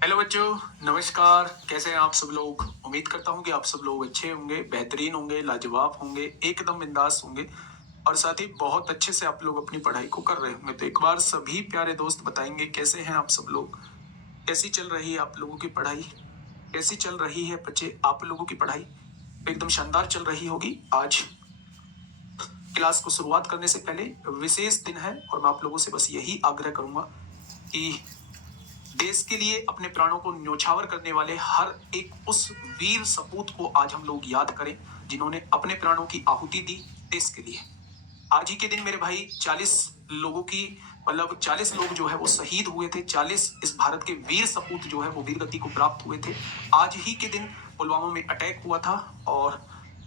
Hello बच्चों, नमस्कार। कैसे हैं आप सब लोग? उम्मीद करता हूं कि आप सब लोग अच्छे होंगे, बेहतरीन होंगे, लाजवाब होंगे, एकदम बिंदास होंगे और साथ ही बहुत अच्छे से आप लोग अपनी पढ़ाई को कर रहे होंगे। तो एक बार सभी प्यारे दोस्त बताएंगे कैसे हैं आप सब लोग, कैसी चल रही है आप लोगों की पढ़ाई, कैसी चल रही है बच्चे आप लोगों की पढ़ाई? तो एकदम शानदार चल रही होगी। आज क्लास को शुरुआत करने से पहले विशेष दिन है और मैं आप लोगों से बस यही आग्रह करूंगा कि देश के लिए अपने प्राणों को न्यौछावर करने वाले हर एक उस वीर सपूत को आज हम लोग याद करें जिन्होंने अपने प्राणों की आहुति दी देश के लिए। आज ही के दिन मेरे भाई 40 लोगों की मतलब 40 लोग जो है वो शहीद हुए थे। 40 इस भारत के वीर सपूत जो है वो वीर गति को प्राप्त हुए थे। आज ही के दिन पुलवामा में अटैक हुआ था और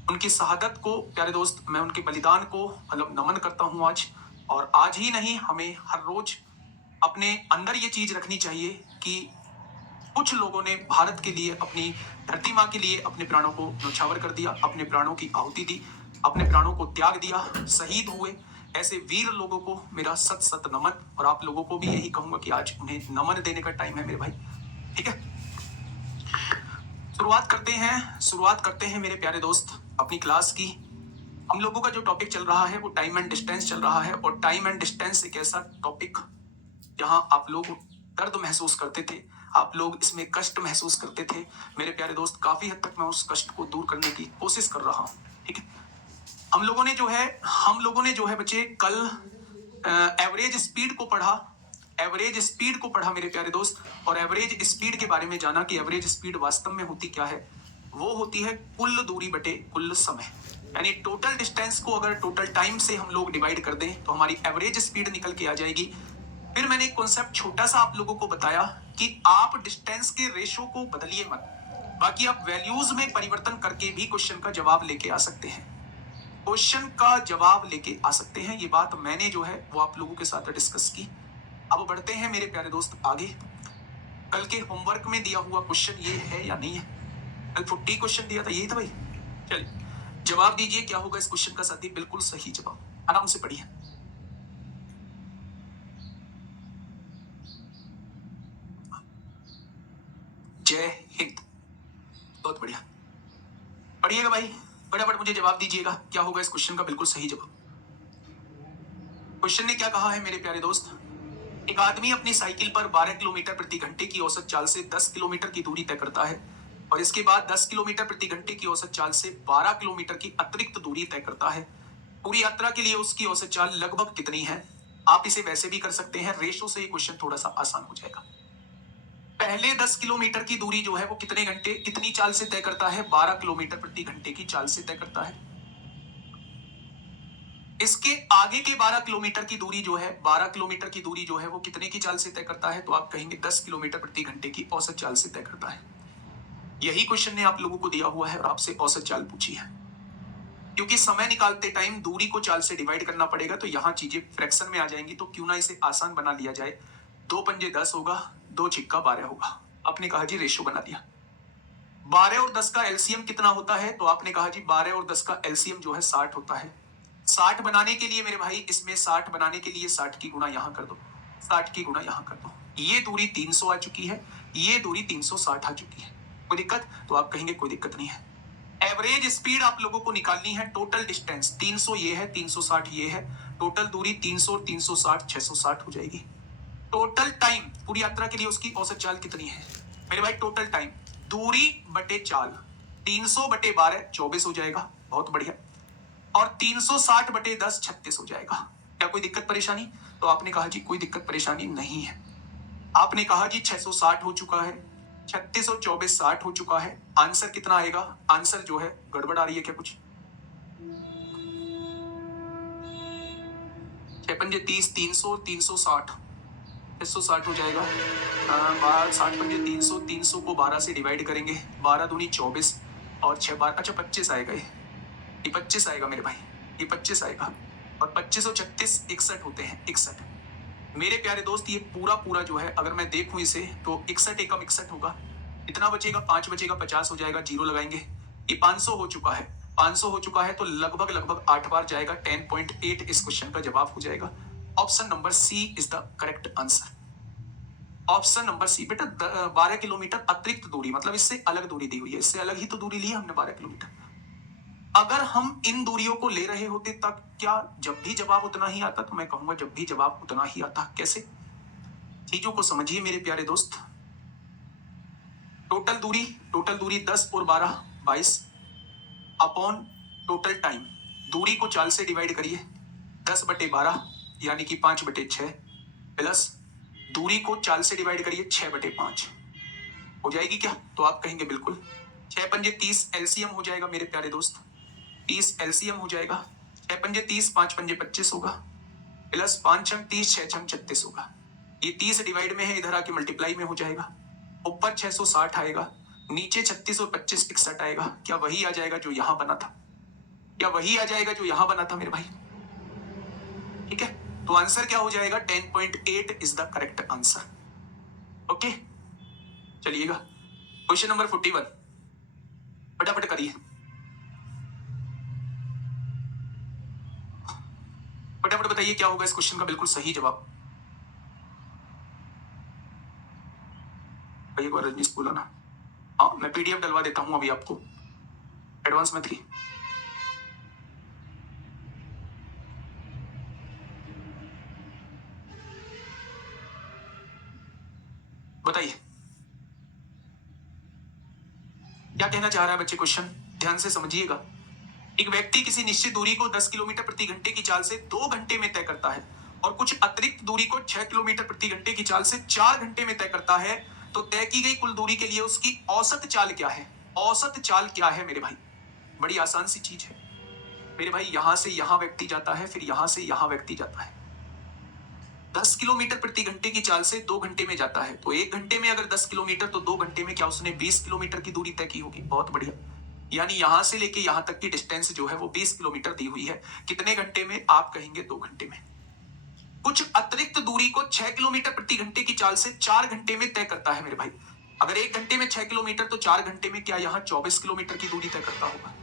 उनकी शहादत को प्यारे दोस्त मैं उनके बलिदान को मतलब नमन करता हूं आज। और आज ही नहीं, हमें हर रोज अपने अंदर ये चीज रखनी चाहिए कि कुछ लोगों ने भारत के लिए, अपनी धरती माँ के लिए अपने प्राणों को न्यौछावर कर दिया, अपने प्राणों की आहुति दी, अपने प्राणों को त्याग दिया, शहीद हुए। ऐसे वीर लोगों को मेरा सत सत नमन। और आप लोगों को भी यही कहूंगा कि आज उन्हें नमन देने का टाइम है मेरे भाई। ठीक है, शुरुआत करते हैं मेरे प्यारे दोस्त अपनी क्लास की। हम लोगों का जो टॉपिक चल रहा है वो टाइम एंड डिस्टेंस चल रहा है। और टाइम एंड डिस्टेंस एक ऐसा टॉपिक जहां आप लोग दर्द महसूस करते थे, आप लोग इसमें कष्ट महसूस करते थे मेरे प्यारे दोस्त। काफी हद तक मैं उस कष्ट को दूर करने की कोशिश कर रहा हूं। ठीक है, हम लोगों ने जो है बच्चे कल एवरेज स्पीड को पढ़ा। एवरेज स्पीड को पढ़ा मेरे प्यारे दोस्त, और एवरेज स्पीड के बारे में जाना कि एवरेज स्पीड वास्तव में होती क्या है। वो होती है कुल दूरी बटे कुल समय। यानी टोटल डिस्टेंस को अगर टोटल टाइम से हम लोग डिवाइड कर दें तो हमारी एवरेज स्पीड निकल के आ जाएगी। फिर मैंने एक कॉन्सेप्ट छोटा सा आप लोगों को बताया कि आप डिस्टेंस के रेशो को बदलिए मत, बाकी आप वैल्यूज में परिवर्तन करके भी क्वेश्चन का जवाब लेके आ सकते हैं। क्वेश्चन का जवाब लेके आ सकते हैं। ये बात मैंने जो है वो आप लोगों के साथ डिस्कस की। अब बढ़ते हैं मेरे प्यारे दोस्त आगे। कल के होमवर्क में दिया हुआ क्वेश्चन ये है या नहीं है? कल 40 क्वेश्चन दिया था, यही था भाई। चलिए जवाब दीजिए, क्या होगा इस क्वेश्चन का साथी? बिल्कुल सही जवाब। आराम से पढ़िए। जय हिंद। बहुत बढ़िया, पढ़िएगा भाई, फटाफट मुझे जवाब दीजिएगा क्या होगा इस क्वेश्चन का बिल्कुल सही जवाब। क्वेश्चन ने क्या कहा है मेरे प्यारे दोस्त? एक आदमी अपनी साइकिल पर 12 किलोमीटर प्रति घंटे की औसत चाल से 10 किलोमीटर की दूरी तय करता है और इसके बाद 10 किलोमीटर प्रति घंटे की औसत चाल से 12 किलोमीटर की अतिरिक्त दूरी तय करता है। पूरी यात्रा के लिए उसकी औसत चाल लगभग कितनी है? आप इसे वैसे भी कर सकते हैं, रेशो से ये क्वेश्चन थोड़ा सा आसान हो जाएगा। पहले 10 किलोमीटर की दूरी जो है वो कितने घंटे कितनी चाल से तय करता है? 12 किलोमीटर प्रति घंटे की चाल से तय करता है। इसके आगे के 12 किलोमीटर की दूरी जो है 12 किलोमीटर की दूरी जो है वो कितने की चाल से तय करता है? तो आप कहेंगे 10 किलोमीटर प्रति घंटे की औसत चाल से तय करता है। यही क्वेश्चन ने आप लोगों को दिया हुआ है और आपसे औसत चाल पूछी है। क्योंकि समय निकालते टाइम दूरी को चाल से डिवाइड करना पड़ेगा तो यहां चीजें फ्रैक्शन में आ जाएंगी, तो क्यों ना इसे आसान बना लिया जाए। 2 पंजे 10 होगा, 2 छिक्का 12 होगा। आपने कहा जी रेशो बना दिया। 12 और 10 का एलसीएम कितना होता है? तो आपने कहा जी 12 और 10 का एलसीएम जो है 60 होता है। 60 बनाने के लिए मेरे भाई, इसमें 60 बनाने के लिए 60 की गुणा यहां कर दो, 60 की गुणा यहां कर दो। ये दूरी 300 आ चुकी है, ये दूरी 360 आ चुकी है। कोई दिक्कत? तो आप कहेंगे कोई दिक्कत नहीं है। एवरेज स्पीड आप लोगों को निकालनी है। टोटल डिस्टेंस 300 ये है, 360 ये है, टोटल दूरी 300 और 360 660 हो जाएगी। टोटल टाइम पूरी यात्रा के लिए उसकी औसत चाल कितनी है मेरे भाई? टोटल टाइम दूरी बटे चाल 300 बटे 12 24 हो जाएगा। बहुत बढ़िया। और 360 बटे 10 36 हो जाएगा। क्या कोई दिक्कत परेशानी? तो आपने कहा जी कोई दिक्कत परेशानी नहीं है। आपने कहा जी 660 हो चुका है, 36 और 24 60 हो चुका है। आंसर कितना आएगा? आंसर जो है गड़बड़ आ रही है क्या कुछ? 6 पंजे 30, 300 360 660 हो जाएगा। 60 पंजे 300, 300 को 12 से डिवाइड करेंगे, 12 दूनी 24 और 6 12 अच्छा 25 आएगा। ये 25 आएगा मेरे भाई, ये 25 आएगा। और 25 और 36 61 होते हैं, 61। मेरे प्यारे दोस्त ये पूरा पूरा जो है अगर मैं देखूं इसे तो 61 एकम 61 होगा। इतना बचेगा, 5 बचेगा, 50 हो जाएगा, जीरो लगाएंगे। ये 500 हो चुका है, 500 हो चुका है तो लगभग लगभग 8 बार जाएगा। 10.8 इस क्वेश्चन का जवाब हो जाएगा। Option number C is the correct answer. Option number C बेटा 12 किलोमीटर अतिरिक्त दूरी, मतलब इससे अलग दूरी दी हुई है, इससे अलग ही तो दूरी ली है हमने 12 किलोमीटर। अगर हम इन दूरियों को ले रहे होते तब क्या जब भी जवाब उतना ही आता? तो मैं कहूंगा जब भी जवाब उतना ही आता। कैसे? चीजों को समझिए मेरे प्यारे दोस्त। टोटल दूरी 10 और 12 22 अपॉन टोटल टाइम, दूरी को 4 से डिवाइड करिए, 10/12 यानी कि 5/6 प्लस दूरी को 4 से डिवाइड करिए 6/5 हो जाएगी क्या? तो आप कहेंगे बिल्कुल। 6 पंजे 30 एलसीएम हो जाएगा मेरे प्यारे दोस्त, 30 एलसीएम हो जाएगा। 6 पंजे 30, 5 पंजे 25 होगा, प्लस 5 छंग 30, 6 छंग 36 होगा। ये 30 डिवाइड में है, इधर आके मल्टीप्लाई में हो जाएगा। ऊपर 660 आएगा, नीचे 36 और 25 61 आएगा। क्या वही आ जाएगा जो यहां बना था? क्या वही आ जाएगा जो यहां बना था मेरे भाई? ठीक है, तो आंसर क्या हो जाएगा? 10.8 is the correct answer. Okay, चलिएगा क्वेश्चन नंबर 41 फटाफट करिए, फटाफट बताइए क्या होगा इस क्वेश्चन का बिल्कुल सही जवाब। एक बार रजनीश बोला ना, हाँ मैं पीडीएफ डलवा देता हूं अभी आपको एडवांस में थी। बताइए क्या कहना चाह रहा है बच्चे, क्वेश्चन ध्यान से समझिएगा। एक व्यक्ति किसी निश्चित दूरी को 10 किलोमीटर प्रति घंटे की चाल से 2 घंटे में तय करता है और कुछ अतिरिक्त दूरी को 6 किलोमीटर प्रति घंटे की चाल से 4 घंटे में तय करता है, तो तय की गई कुल दूरी के लिए उसकी औसत चाल क्या है? औसत चाल क्या है मेरे भाई? बड़ी आसान सी चीज है मेरे भाई, यहां से यहां व्यक्ति जाता है, फिर यहां से यहां व्यक्ति जाता है। 10 किलोमीटर प्रति घंटे की चाल से 2 घंटे में जाता है, तो 1 घंटे में अगर 10 किलोमीटर तो 2 घंटे में क्या उसने 20 किलोमीटर की दूरी तय की होगी। बहुत बढ़िया, यानी यहां से लेके यहां तक की डिस्टेंस जो है वो 20 किलोमीटर दी हुई है। कितने घंटे में? आप कहेंगे 2 घंटे में। कुछ अतिरिक्त दूरी को 6 किलोमीटर प्रति घंटे की चाल से 4 घंटे में तय करता है मेरे भाई। अगर 1 घंटे में 6 किलोमीटर तो 4 घंटे में क्या यहाँ 24 किलोमीटर की दूरी तय करता होगा?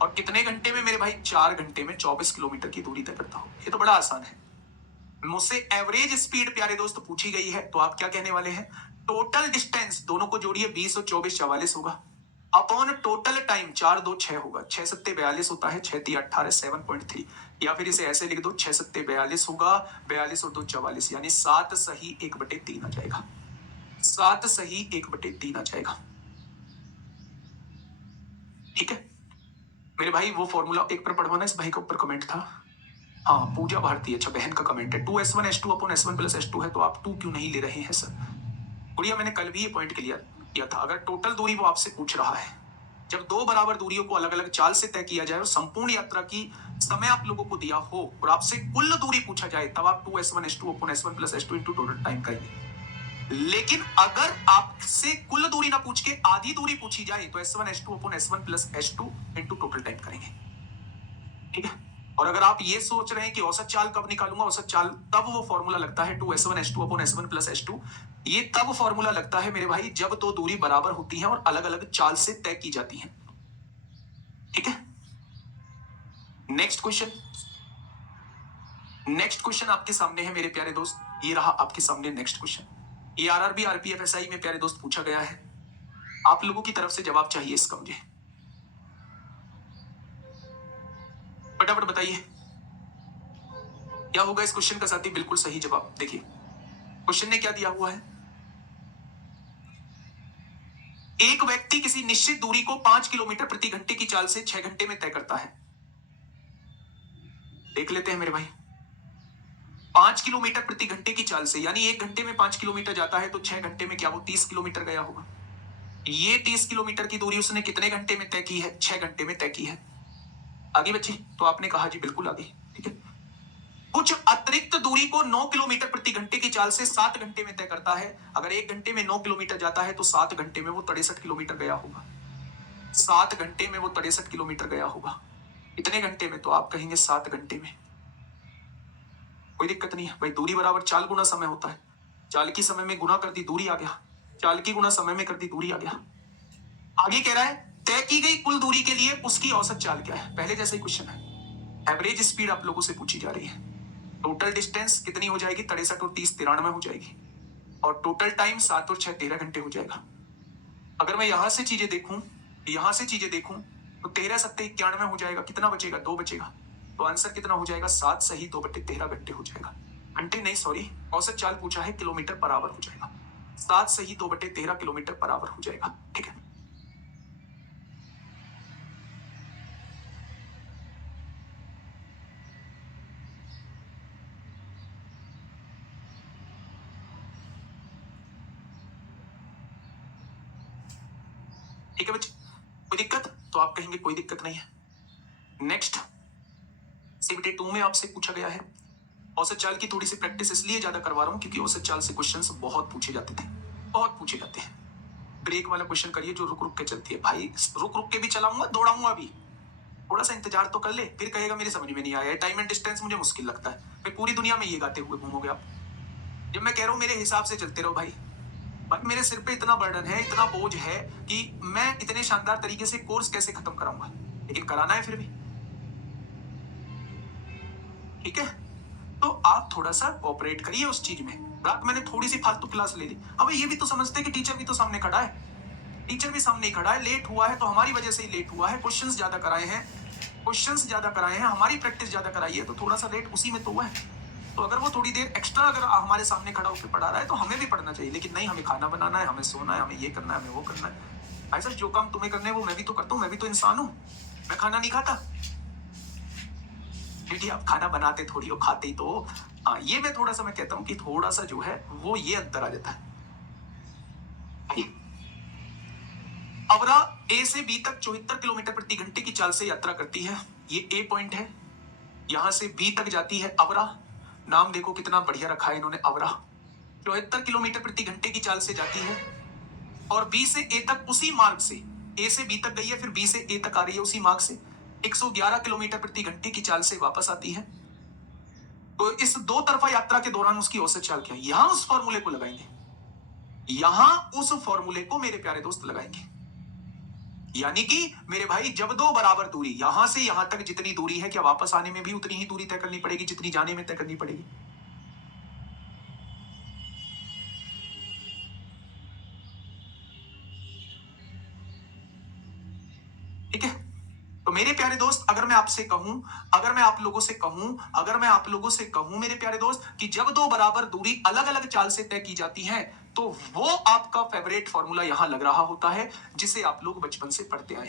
और कितने घंटे में मेरे भाई? 4 घंटे में 24 किलोमीटर की दूरी तय करता होगा। ये तो बड़ा आसान है। मुझसे एवरेज स्पीड प्यारे दोस्त पूछी गई है, तो आप क्या कहने वाले हैं? टोटल डिस्टेंस दोनों को जोड़िए, 20 और 24 44 होगा, अपॉन टोटल टाइम 4 2 6 होगा, 6 7 42 होता है, 6 3 18 7.3, या फिर इसे ऐसे लिख दो 6 7 42 होगा, 42 और 2 44, यानी 7 सही 1/3 आ जाएगा, 7 सही 1/3 आ जाएगा। ठीक है मेरे भाई, वो फॉर्मूला एक पर पढ़वाना, इस भाई के ऊपर कमेंट था, हाँ पूजा भारती, अच्छा बहन का कमेंट है, 2s1 s2 upon s1 plus s2 है, तो आप 2 क्यों नहीं ले रहे हैं सर? गुड़िया मैंने कल भी ये पॉइंट क्लियर किया था। अगर टोटल दूरी वो आपसे पूछ रहा है, जब दो बराबर दूरियों को अलग अलग चाल से तय किया जाए और संपूर्ण यात्रा की समय आप लोगों को दिया हो और आपसे कुल दूरी पूछा जाए, तब आप 2s1 s2 upon s1 plus s2 into total time करेंगे। लेकिन अगर आपसे कुल दूरी ना पूछ के आधी दूरी पूछी जाए, तो s1 s2 upon s1 plus s2 into total time करेंगे। ठीक है, और अगर आप ये सोच रहे हैं कि औसत चाल कब निकालूंगा, औसत चाल तब वो फॉर्मूला लगता है 2s1 s2 upon s1 plus s2, ये तब फॉर्मूला लगता है मेरे भाई जब दो दूरी बराबर होती हैं और अलग अलग चाल से तय की जाती हैं। ठीक है, नेक्स्ट क्वेश्चन, नेक्स्ट क्वेश्चन आपके सामने है मेरे प्यारे दोस्त, ये रहा आपके सामने नेक्स्ट क्वेश्चन। ये आरआरबी आरपीएफ एसआई में प्यारे दोस्त पूछा गया है, आप लोगों की तरफ से जवाब चाहिए इसका मुझे, फटाफट बताइए क्या होगा इस क्वेश्चन का साथी बिल्कुल सही जवाब। देखिए क्वेश्चन ने क्या दिया हुआ है, एक व्यक्ति किसी निश्चित दूरी को 5 किलोमीटर प्रति घंटे की चाल से 6 घंटे में तय करता है। देख लेते हैं मेरे भाई, 5 किलोमीटर प्रति घंटे की चाल से, यानी 1 घंटे में 5 किलोमीटर जाता है, तो 6 घंटे में क्या वो 30 किलोमीटर गया होगा। ये 30 किलोमीटर की दूरी उसने कितने घंटे में तय की है? 6 घंटे में तय की है। आगे बच्चे, तो आपने कहा जी बिल्कुल आगे। ठीक है, कुछ अतिरिक्त दूरी को 9 किलोमीटर प्रति घंटे की चाल से 7 घंटे में तय करता है। अगर 1 घंटे में 9 किलोमीटर जाता है, तो 7 घंटे में वो 63 किलोमीटर गया होगा, 7 घंटे में वो 63 किलोमीटर गया होगा। इतने घंटे में? तो आप कहेंगे 7 घंटे में। कोई दिक्कत नहीं है भाई, दूरी बराबर चाल गुना समय होता है, चाल की समय में गुना कर दी दूरी आ गया, चाल की गुना समय में कर दी दूरी आ गया। आगे कह रहा है तय की गई कुल दूरी के लिए उसकी औसत चाल क्या है। पहले जैसे ही क्वेश्चन है, एवरेज स्पीड आप लोगों से पूछी जा रही है। टोटल डिस्टेंस कितनी हो जाएगी? 63 और 30 93 हो जाएगी। और टोटल टाइम 7 और 6 13 घंटे हो जाएगा। अगर मैं यहां से चीजें देखूं तो 13 सत्ते 91 हो जाएगा। कितना बचेगा? 2 बचेगा। तो आंसर कितना हो जाएगा? 7 सही 2/13 घंटे हो जाएगा। घंटे नहीं, सॉरी, औसत चाल पूछा है, किलोमीटर पर आवर हो जाएगा। 7 सही 2/13 किलोमीटर पर आवर हो जाएगा। ठीक है, ठीक है बच्चे, कोई दिक्कत? तो आप कहेंगे कोई दिक्कत नहीं है। नेक्स्ट सीबीटी 2 में आपसे पूछा गया है। औसत चाल की थोड़ी सी प्रैक्टिस इसलिए ज्यादा करवा रहा हूं क्योंकि औसत चाल से क्वेश्चंस बहुत पूछे जाते थे, बहुत पूछे जाते हैं। ब्रेक वाला क्वेश्चन करिए जो रुक रुक के चलती है। भाई रुक रुक के भी चलाऊंगा, दौड़ाऊंगा भी, थोड़ा सा इंतजार तो कर ले। फिर कहेगा मेरे समझ में नहीं आया, टाइम एंड डिस्टेंस मुझे मुश्किल लगता है, फिर पूरी दुनिया में ये गाते हुए घूमोगे आप। जब मैं कह रहा हूं मेरे हिसाब से चलते रहो भाई, मेरे सिर पे इतना बर्डन है, इतना बोझ है कि मैं इतने शानदार तरीके से कोर्स कैसे खत्म कराऊंगा, लेकिन कराना है फिर भी। ठीक है, तो आप थोड़ा सा कोऑपरेट करिए उस चीज में। रात मैंने थोड़ी सी फालतू क्लास ले ली। अब ये भी तो समझते कि टीचर भी तो सामने खड़ा है, टीचर भी सामने खड़ा है, लेट हुआ है तो हमारी वजह से ही लेट हुआ है। क्वेश्चंस ज्यादा कराए हैं, हमारी प्रैक्टिस ज्यादा कराई है, तो थोड़ा सा लेट उसी में तो हुआ है। तो अगर वो थोड़ी देर एक्स्ट्रा अगर हमारे सामने खड़ा होकर पढ़ा रहा है तो हमें भी पढ़ना चाहिए। लेकिन नहीं, हमें खाना बनाना है, हमें सोना है, हमें ये करना है, हमें वो करना है। भाई सर, जो काम तुम्हें करने है वो मैं भी तो करता हूँ, मैं भी तो इंसान हूँ, मैं खाना नहीं खाता। बेटी आप खाना बनाते थोड़ी हो, खाते ही तो। हाँ, ये मैं थोड़ा सा मैं कहता हूँ कि थोड़ा सा जो है वो ये अंतर आ जाता है। अवरा ए से बी तक 74 किलोमीटर प्रति घंटे की चाल से यात्रा करती है। ये ए पॉइंट है, यहां से बी तक जाती है अवरा। नाम देखो कितना बढ़िया रखा है इन्होंने, अवरा। 74 किलोमीटर प्रति घंटे की चाल से जाती है और बी से ए तक उसी मार्ग से, ए से बी तक गई है, फिर बी से ए तक आ रही है उसी मार्ग से, 111 किलोमीटर प्रति घंटे की चाल से वापस आती है। तो इस दो तरफा यात्रा के दौरान उसकी औसत चाल क्या है? यहां उस फॉर्मूले को लगाएंगे, यहां उस फॉर्मूले को मेरे प्यारे दोस्त लगाएंगे। यानी कि मेरे भाई, जब दो बराबर दूरी, यहां से यहां तक जितनी दूरी है, क्या वापस आने में भी उतनी ही दूरी तय करनी पड़ेगी जितनी जाने में तय करनी पड़ेगी? ठीक है, तो मेरे प्यारे दोस्त, अगर मैं आपसे कहूं, अगर मैं आप लोगों से कहूं मेरे प्यारे दोस्त कि जब दो बराबर दूरी अलग अलग चाल से तय की जाती है, तो वो आपका फेवरेट फॉर्मूला यहां लग रहा होता है, जिसे आप लोग बचपन से पढ़ते आए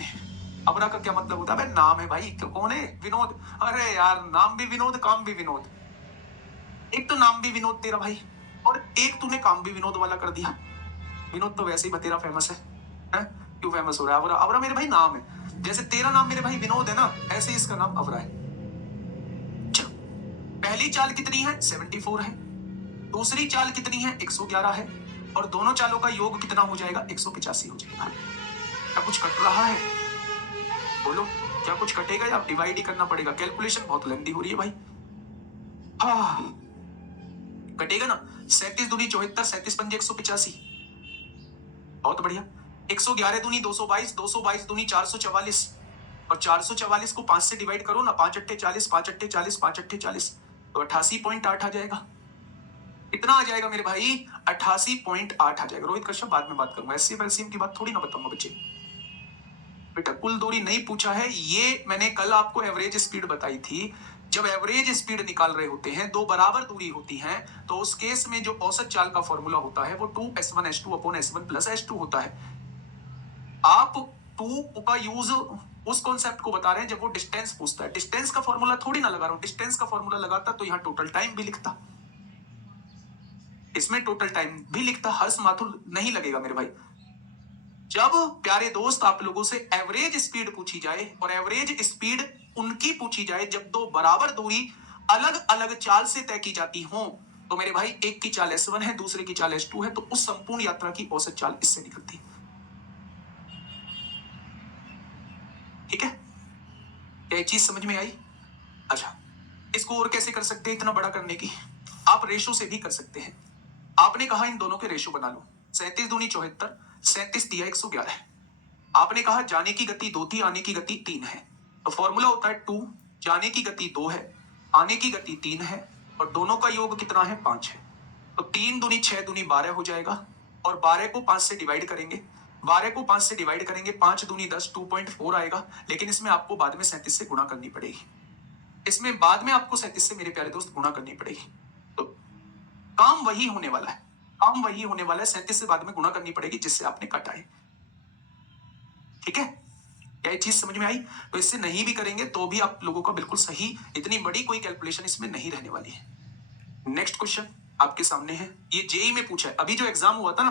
हैं, अबरा का क्या मतलब होता है? नाम है भाई, तो कौन है? विनोद। अरे यार, नाम भी विनोद, काम भी विनोद। एक तो नाम भी विनोद तेरा भाई, और एक तूने काम भी विनोद वाला कर दिया। विनोद तो वैसे ही बतेरा फेमस है? क्यों फेमस हो रहा है? अबरा, अबरा मेरे भाई नाम है, जैसे तेरा नाम मेरे भाई विनोद है ना, ऐसे इसका नाम अबरा है। चलो, पहली चाल कितनी है? 74 है। दूसरी चाल कितनी है? 111 है। और दोनों चालों का योग कितना हो जाएगा? 185 हो जाएगा। क्या कुछ कट रहा है? बोलो, क्या कुछ कटेगा या डिवाइड ही करना पड़ेगा? कैलकुलेशन बहुत लेंथी हो रही है भाई। हाँ, कटेगा ना। 37 दूनी 74, 37 पंजे 185, बहुत बढ़िया। 111 दूनी 222, 222 दूनी 444, और 444 को 5 से डिवाइड करो ना, 5 अट्ठे 40, 5 अट्ठे 40, 5 अट्ठे 40, तो 88.8 आ जाएगा। इतना आ जाएगा मेरे भाई, 88.8 आ जाएगा। रोहित कश्यप बाद में बात करूंगा, एससीएफ एलसीएम की बात थोड़ी ना बताऊंगा बच्चे। बेटा कुल दूरी नहीं पूछा है, ये मैंने कल आपको एवरेज स्पीड बताई थी। जब एवरेज स्पीड निकाल रहे होते हैं, दो बराबर दूरी होती है, तो उस केस में जो औसत चाल का फॉर्मूला होता है वो 2s1 upon s1 plus s2 होता है। आप 2 का यूज उस कॉन्सेप्ट को बता रहे हैं जब वो डिस्टेंस पूछता है। डिस्टेंस का फॉर्मूला थोड़ी ना लगा रहा हूं, डिस्टेंस का फॉर्मूला लगाता तो यहां टोटल टाइम भी लिखता, इसमें टोटल टाइम भी लिखता, हर्ष माथुर नहीं लगेगा मेरे भाई। जब प्यारे दोस्त आप लोगों से एवरेज स्पीड पूछी जाए, और एवरेज स्पीड उनकी पूछी जाए जब दो बराबर दूरी अलग अलग चाल से तय की जाती हो, तो मेरे भाई एक की चाल s1 है, दूसरे की चाल s2 है, तो उस संपूर्ण यात्रा की औसत चाल इससे निकलती है। ठीक है, क्या ये चीज समझ में आई? अच्छा, इसको और कैसे कर सकते हैं इतना बड़ा करने की? आप रेशो से भी कर सकते हैं। आपने कहा इन दोनों के रेशो बना लो, 37 दूनी 74, 37 दिया 111 है। आपने कहा जाने की गति 2 थी, आने की गति 3 है, तो फॉर्मूला होता है 2, जाने की गति 2 है, आने की गति 3 है, और दोनों का योग कितना है 5 है। तो 3 दूनी 6 दूनी 12 हो जाएगा और 12 को 5 से डिवाइड करेंगे, 12 को 5 से डिवाइड करेंगे, 5 दूनी 10 2.4 आएगा। लेकिन इसमें आपको बाद में 37 से गुणा करनी पड़ेगी, इसमें बाद में आपको 37 से मेरे प्यारे दोस्त गुणा करनी पड़ेगी। तो काम वही होने वाला है, काम वही होने वाला है, 37 से बाद में गुणा करनी पड़ेगी जिससे आपने काटा है। ठीक है, क्या ये चीज समझ में आई? तो इससे नहीं भी करेंगे तो भी आप लोगों का बिल्कुल सही, इतनी बड़ी कोई कैलकुलेशन इसमें नहीं रहने वाली है। नेक्स्ट क्वेश्चन आपके सामने है, ये जेई में पूछा है। अभी जो एग्जाम हुआ था ना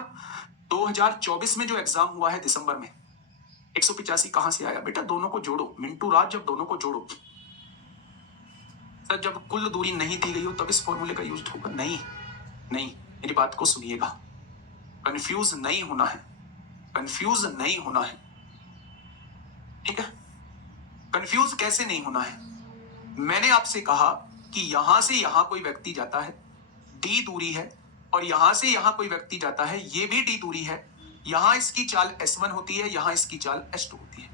2024 में, जो एग्जाम हुआ है दिसंबर में, 185 कहां से आया बेटा? दोनों को जोड़ो मिंटू राज, जब दोनों को जोड़ो। सर जब कुल दूरी नहीं दी गई हो तब इस फॉर्मूले का यूज होगा? नहीं नहीं, मेरी बात को सुनिएगा, कंफ्यूज नहीं होना है, कंफ्यूज नहीं होना है। ठीक है, कंफ्यूज कैसे नहीं होना है? मैंने आपसे कहा कि यहां से यहां कोई व्यक्ति जाता है, डी दूरी है, और यहां से यहां कोई व्यक्ति जाता है, ये भी डी दूरी है। यहां इसकी चाल S1 होती है, यहां इसकी चाल S2 होती है।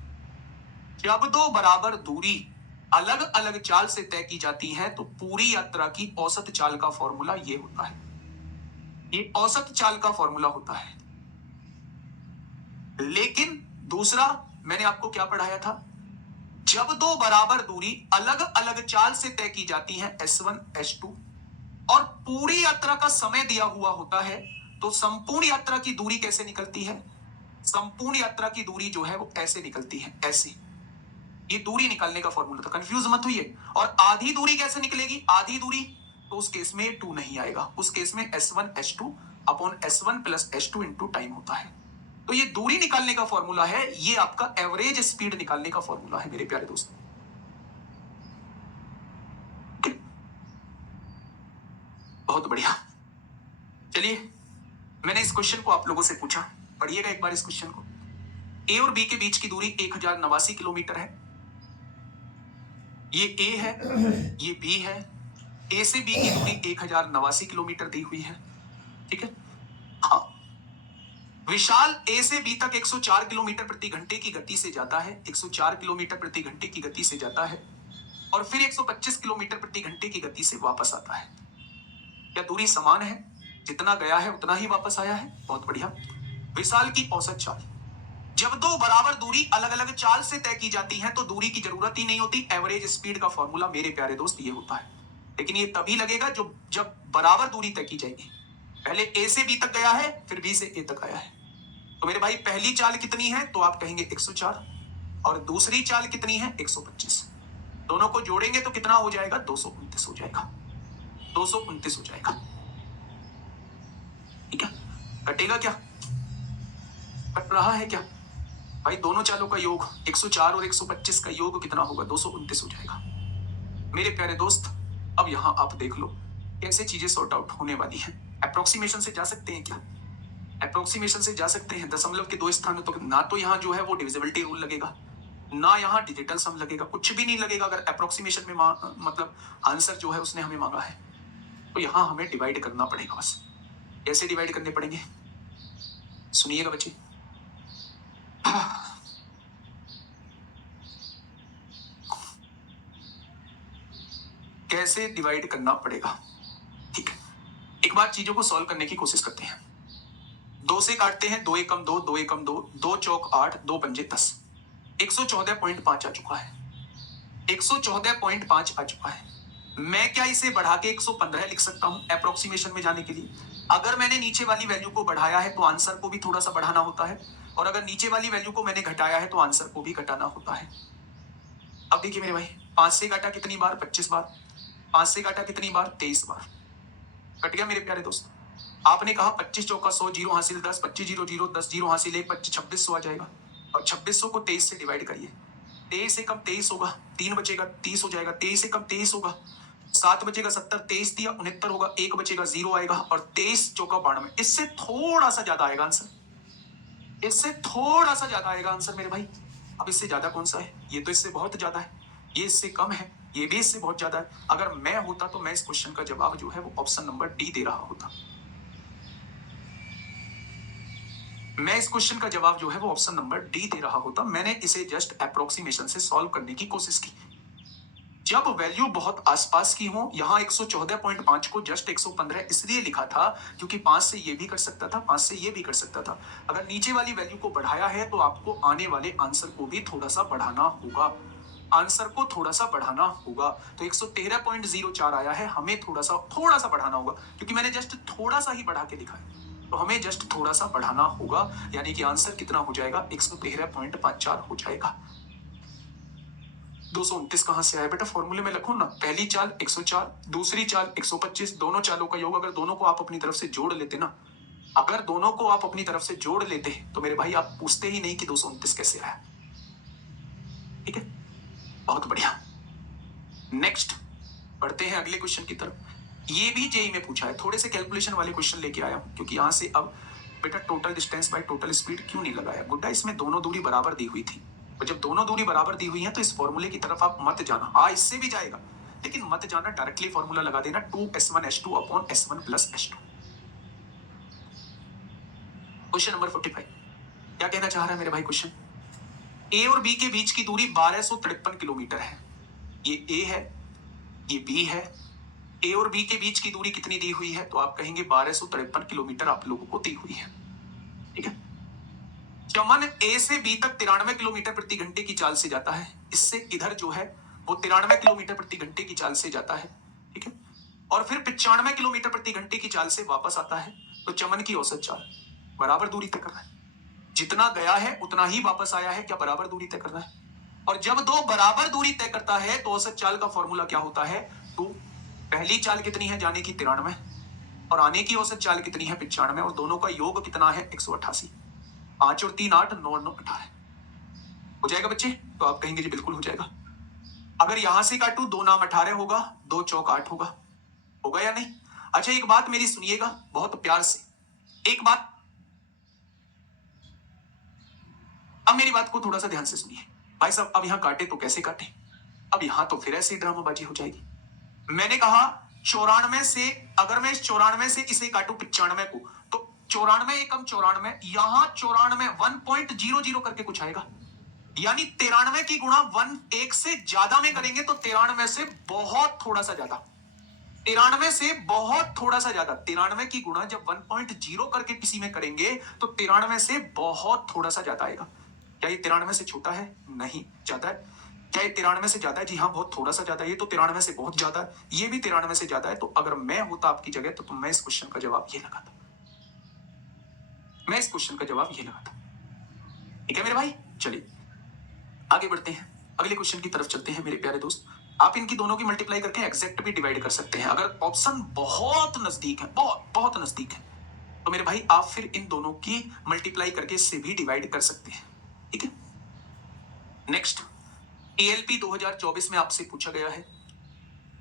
जब दो बराबर दूरी अलग अलग चाल से तय की जाती है तो पूरी यात्रा की औसत चाल का फॉर्मूला ये होता है, ये औसत चाल का फॉर्मूला होता है। लेकिन दूसरा मैंने आपको क्या पढ़ाया था? जब दो बराबर दूरी अलग अलग चाल से तय की जाती है S1 S2 और पूरी यात्रा का समय दिया हुआ होता है, तो संपूर्ण यात्रा की दूरी कैसे निकलती है? संपूर्ण यात्रा की दूरी जो है वो ऐसे निकलती है, ऐसे। ये दूरी निकालने का फॉर्मूला था, कंफ्यूज मत होइए। और आधी दूरी कैसे निकलेगी? आधी दूरी तो उस केस में 2 नहीं आएगा, उस केस में S1 S2 upon S1 plus S2 into time होता है। तो ये दूरी निकालने का फॉर्मूला है, ये आपका एवरेज स्पीड निकालने का फॉर्मूला है मेरे प्यारे दोस्तों। बहुत बढ़िया, चलिए मैंने इस क्वेश्चन को आप लोगों से पूछा, पढ़िएगा एक बार इस क्वेश्चन को। ए और बी के बीच की दूरी 1089 किलोमीटर है। ये ए है, ये बी है। ए से बी की दूरी 1089 किलोमीटर दी हुई है। ठीक है, हाँ। विशाल ए से बी तक 104 किलोमीटर प्रति घंटे की गति से जाता है, 104 किलोमीटर प्रति घंटे की गति से जाता है और फिर 125 किलोमीटर प्रति घंटे की गति से वापस आता है। क्या दूरी समान है? जितना गया है उतना ही वापस आया है। बहुत बढ़िया। विशाल की औसत चाल, जब दो बराबर दूरी अलग अलग चाल से तय की जाती है तो दूरी की जरूरत ही नहीं होती। एवरेज स्पीड का फॉर्मूला मेरे प्यारे दोस्त ये होता है, लेकिन ये तभी लगेगा जब बराबर दूरी तय की जाएगी। पहले ए से बी तक गया है, फिर बी से ए तक आया है। तो मेरे भाई पहली चाल कितनी है? तो आप कहेंगे 104, और दूसरी चाल कितनी है? 125। दोनों को जोड़ेंगे तो कितना हो जाएगा? 229 हो जाएगा, 229 हो जाएगा। ठीक है, कटेगा क्या? कट रहा है क्या भाई? दोनों चालों का योग 104 और 125 का योग कितना होगा? 229 हो जाएगा मेरे प्यारे दोस्त। अब यहां आप देख लो कैसे चीजें सॉर्ट आउट होने वाली हैं। अप्रोक्सीमेशन से जा सकते हैं क्या? अप्रोक्सीमेशन से जा सकते हैं। दशमलव के 2 स्थानों तो ना तो यहाँ जो है वो डिविजिबिलिटी रूल लगेगा, ना यहाँ डिजिटल सम लगेगा, कुछ भी नहीं लगेगा। अगर अप्रोक्सीमेशन में मतलब आंसर जो है उसने हमें मांगा है, तो यहाँ हमें डिवाइड करना पड़ेगा। बस कैसे डिवाइड करने पड़ेंगे सुनिएगा बच्चे। कैसे डिवाइड करना पड़ेगा? ठीक है, एक बार चीजों को सॉल्व करने की कोशिश करते हैं। 2 से काटते हैं, 2 एकम 2, 2 एकम 2, 2 चौक 8, 2 पंजे 10, 114.5 आ चुका है, 114.5 आ चुका है। मैं क्या इसे बढ़ा के 115 लिख सकता हूं अप्रोक्सीमेशन में जाने के लिए? अगर मैंने नीचे वाली वैल्यू को बढ़ाया है तो आंसर को भी थोड़ा सा बढ़ाना होता है, और अगर नीचे वाली वैल्यू को मैंने घटाया है तो आंसर को भी घटाना होता है। अब देखिए मेरे भाई, 5 से काटा कितनी बार? 25 बार। 5 से काटा कितनी बार? 23 बार। कट गया मेरे प्यारे दोस्त। आपने कहा 25 चौका 100, जीरो हासिल 10, 25 जीरो जीरो 10, जीरो हासिल 1, 2600 आ जाएगा। और 2600 को 23 से डिवाइड करिए, 23 से कम 23 होगा, 3 बचेगा 30 हो जाएगा, 23 से कम 23 होगा, 7 बचेगा 70, 23 दिया 69 होगा, 1 बचेगा 0 आएगा, और 23 चौका 92। इससे थोड़ा सा ज्यादा आएगा आंसर, इससे थोड़ा सा ज्यादा आएगा आंसर मेरे भाई। अब इससे ज्यादा कौन सा है? ये तो इससे बहुत ज्यादा है, ये इससे कम है, ये भी इससे बहुत ज्यादा है। अगर मैं होता तो मैं इस क्वेश्चन का जवाब जो है वो ऑप्शन नंबर डी दे रहा होता। मैं इस क्वेश्चन का जवाब जो है वो ऑप्शन नंबर डी दे रहा होता। मैंने इसे जस्ट अप्रोक्सीमेशन से सॉल्व करने की कोशिश की। जब वैल्यू बहुत आसपास की हो, यहां 114.5 को जस्ट 115 इसलिए लिखा था क्योंकि 5 से ये भी कर सकता था, 5 से ये भी कर सकता था। अगर नीचे वाली वैल्यू को बढ़ाया है तो आपको आने वाले आंसर को भी थोड़ा सा बढ़ाना होगा, आंसर को थोड़ा सा बढ़ाना होगा। तो 113.04 आया है, हमें थोड़ा सा बढ़ाना होगा क्योंकि मैंने जस्ट थोड़ा सा ही बढ़ा के लिखा है, तो हमें जस्ट थोड़ा सा बढ़ाना होगा, यानी कि आंसर कितना हो जाएगा, 113.54 हो जाएगा। 229 कहां से आया बेटा, फॉर्मूले में लिखो ना, पहली चाल 104, दूसरी चाल 125, दोनों चालों का योग अगर दोनों को आप अपनी तरफ से जोड़ लेते ना, अगर दोनों को आप अपनी तरफ से जोड़ लेते तो मेरे भाई आप पूछते ही नहीं कि 229 कैसे आया। ठीक है, बहुत बढ़िया। नेक्स्ट बढ़ते हैं अगले क्वेश्चन की तरफ। ये भी जेई में पूछा है, थोड़े से कैलकुलेशन वाले क्वेश्चन लेके आया हूं क्योंकि यहां से अब बेटा total distance by total speed क्यों नहीं लगाया गुड्डा, इसमें दोनों दूरी बराबर दी हुई थी, और जब दोनों दूरी बराबर दी हुई है तो इस फॉर्मूले की तरफ आप मत जाना। हाँ इससे भी जाएगा लेकिन मत जाना, डायरेक्टली फॉर्मूला लगा देना 2s1s2 upon s1 plus s2। Question number 45 क्या कहना चाह रहा है मेरे भाई क्वेश्चन, ए और बी के बीच की दूरी 1253 किलोमीटर है। ये ए है, ये बी है। ए और बी के बीच की दूरी कितनी दी हुई है, तो आप कहेंगे 1253 किलोमीटर आप लोगों को दी हुई है। ठीक है, चमन ए से बी तक 93 किलोमीटर प्रति घंटे की चाल से जाता है, इससे इधर जो है वो 93 किलोमीटर प्रति घंटे की चाल से जाता है। ठीक है, और फिर 95 किलोमीटर प्रति घंटे की चाल से वापस आता है, तो चमन की औसत चाल बराबर दूरी तय कर रहा है, जितना गया है उतना ही वापस आया है, क्या बराबर दूरी तय कर रहा है। और जब दो बराबर दूरी तय करता है तो औसत चाल का फॉर्मूला क्या होता है, तो पहली चाल कितनी है, जाने की 93 और आने की औसत चाल कितनी है 95, और दोनों का योग कितना है 188। 5 और 3 8, 9 9 18 हो जाएगा बच्चे, तो आप कहेंगे जी बिल्कुल हो जाएगा। अगर यहां से काटू 2 नाम 18 होगा, 2 चौक 8 होगा या नहीं। अच्छा एक बात मेरी सुनिएगा बहुत प्यार से, एक बात, अब मेरी बात को थोड़ा सा ध्यान से सुनिए भाई साहब। अब यहां काटे तो कैसे काटे, अब यहां तो फिर ऐसी ड्रामाबाजी हो जाएगी। मैंने कहा 94 से, अगर मैं इस 94 से इसे काटू 95 को, तो 94 एकम 94, यहां 94 1.00 करके कुछ आएगा, यानी 93 की गुणा 1 से ज्यादा में करेंगे तो 93 से बहुत थोड़ा सा ज्यादा, 93 से बहुत थोड़ा सा ज्यादा। 93 की गुणा जब 1.0 करके किसी में करेंगे तो 93 से बहुत थोड़ा सा ज्यादा आएगा। क्या ये 93 से छोटा है, नहीं ज्यादा है। क्या ये 93 से ज्यादा है, जी हाँ बहुत थोड़ा सा ज्यादा है। ये तो 93 से बहुत ज्यादा है, ये भी 93 से ज्यादा है। तो अगर मैं होता आपकी जगह तो मैं इस क्वेश्चन का जवाब ये लगाता, मैं इस क्वेश्चन का जवाब ये लगाता। ठीक है मेरे भाई, चलिए आगे बढ़ते हैं, अगले क्वेश्चन की तरफ चलते हैं मेरे प्यारे दोस्त। आप इनकी दोनों की मल्टीप्लाई करके एग्जैक्ट भी डिवाइड कर सकते हैं, अगर ऑप्शन बहुत नजदीक है, बहुत बहुत नजदीक है, तो मेरे भाई आप फिर इन दोनों की मल्टीप्लाई करके इससे भी डिवाइड कर सकते हैं। ठीक है, नेक्स्ट एएलपी 2024 में आपसे पूछा गया है,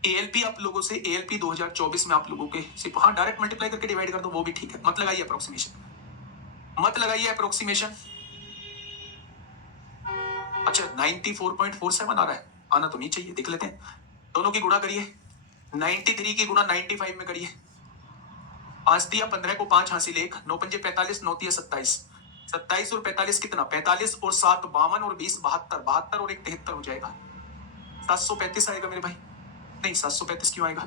एएलपी आप लोगों से, एएलपी 2024 में आप लोगों के सिर्फ, हाँ डायरेक्ट मल्टीप्लाई करके डिवाइड कर दो वो भी ठीक है, मत लगाइए अप्रोक्सीमेशन, मत लगाइए अप्रोक्सीमेशन। अच्छा 94.47 आ रहा है, आना तो नहीं चाहिए, देख लेते हैं। दोनों की गुणा करिए, 93 की गुणा 95 में करिए, 5 दिया 15 को 5 हासिल 1, 9 पंजे 45, 9 दिया 27, 27 और 45 कितना, 45 और 7 52 और 20 72, 72 और 1 73 हो जाएगा, 735 आएगा मेरे भाई। नहीं 735 क्यों आएगा,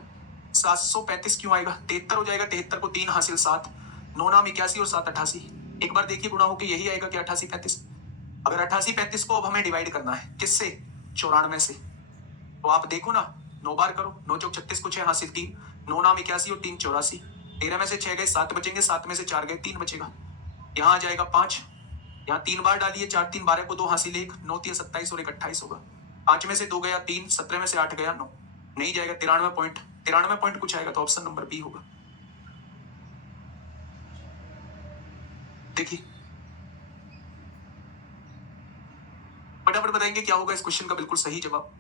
735 क्यों आएगा, 73 हो जाएगा, 73 को 3 हासिल 7, 9 नाम 81 और 7 88। एक बार देखिए गुणा होकर यही आएगा कि 88 35। अगर 88 35 को अब हमें डिवाइड करना है किससे, 94 से, तो आप देखो ना 9 बार करो, 9 चौक 36 को 6 हासिल 3, 9 नाम 81 और 3 84, 13 में से 6 गए 7 बचेंगे, 7 में से 4 गए 3 बचेगा, यहाँ आ जाएगा 5, यहाँ 3 बार डालिए, 4 3 12 को 2 हासिल 1, 9 3 27 और 1 28 होगा, 5 में से 2 गया 3, 17 में से 8 गया 9, नहीं जाएगा, 93 पॉइंट कुछ आएगा, तो ऑप्शन नंबर बी होगा। देखिए फटाफट बताएंगे क्या होगा इस क्वेश्चन का बिल्कुल सही जवाब।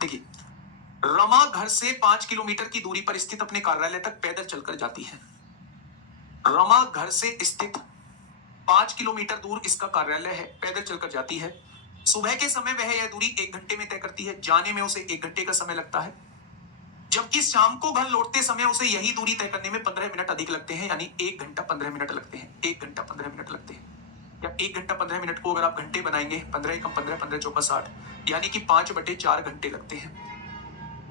देखिए रमा घर से 5 किलोमीटर की दूरी पर स्थित अपने कार्यालय तक पैदल चलकर जाती है। रमा घर से स्थित 5 किलोमीटर दूर इसका कार्यालय है, पैदल चलकर जाती है। सुबह के समय वह यह दूरी 1 घंटे में तय करती है, जाने में उसे 1 घंटे का समय लगता है, जबकि शाम को घर लौटते समय उसे यही दूरी तय करने में 15 मिनट अधिक लगते हैं, यानी 1 घंटा 15 मिनट लगते हैं, 1 घंटा 15 मिनट लगते हैं। या 1 घंटा 15 मिनट को अगर आप घंटे बनाएंगे, 15 एकम 15, 15 चौका 60, यानी कि 5/4 घंटे लगते हैं।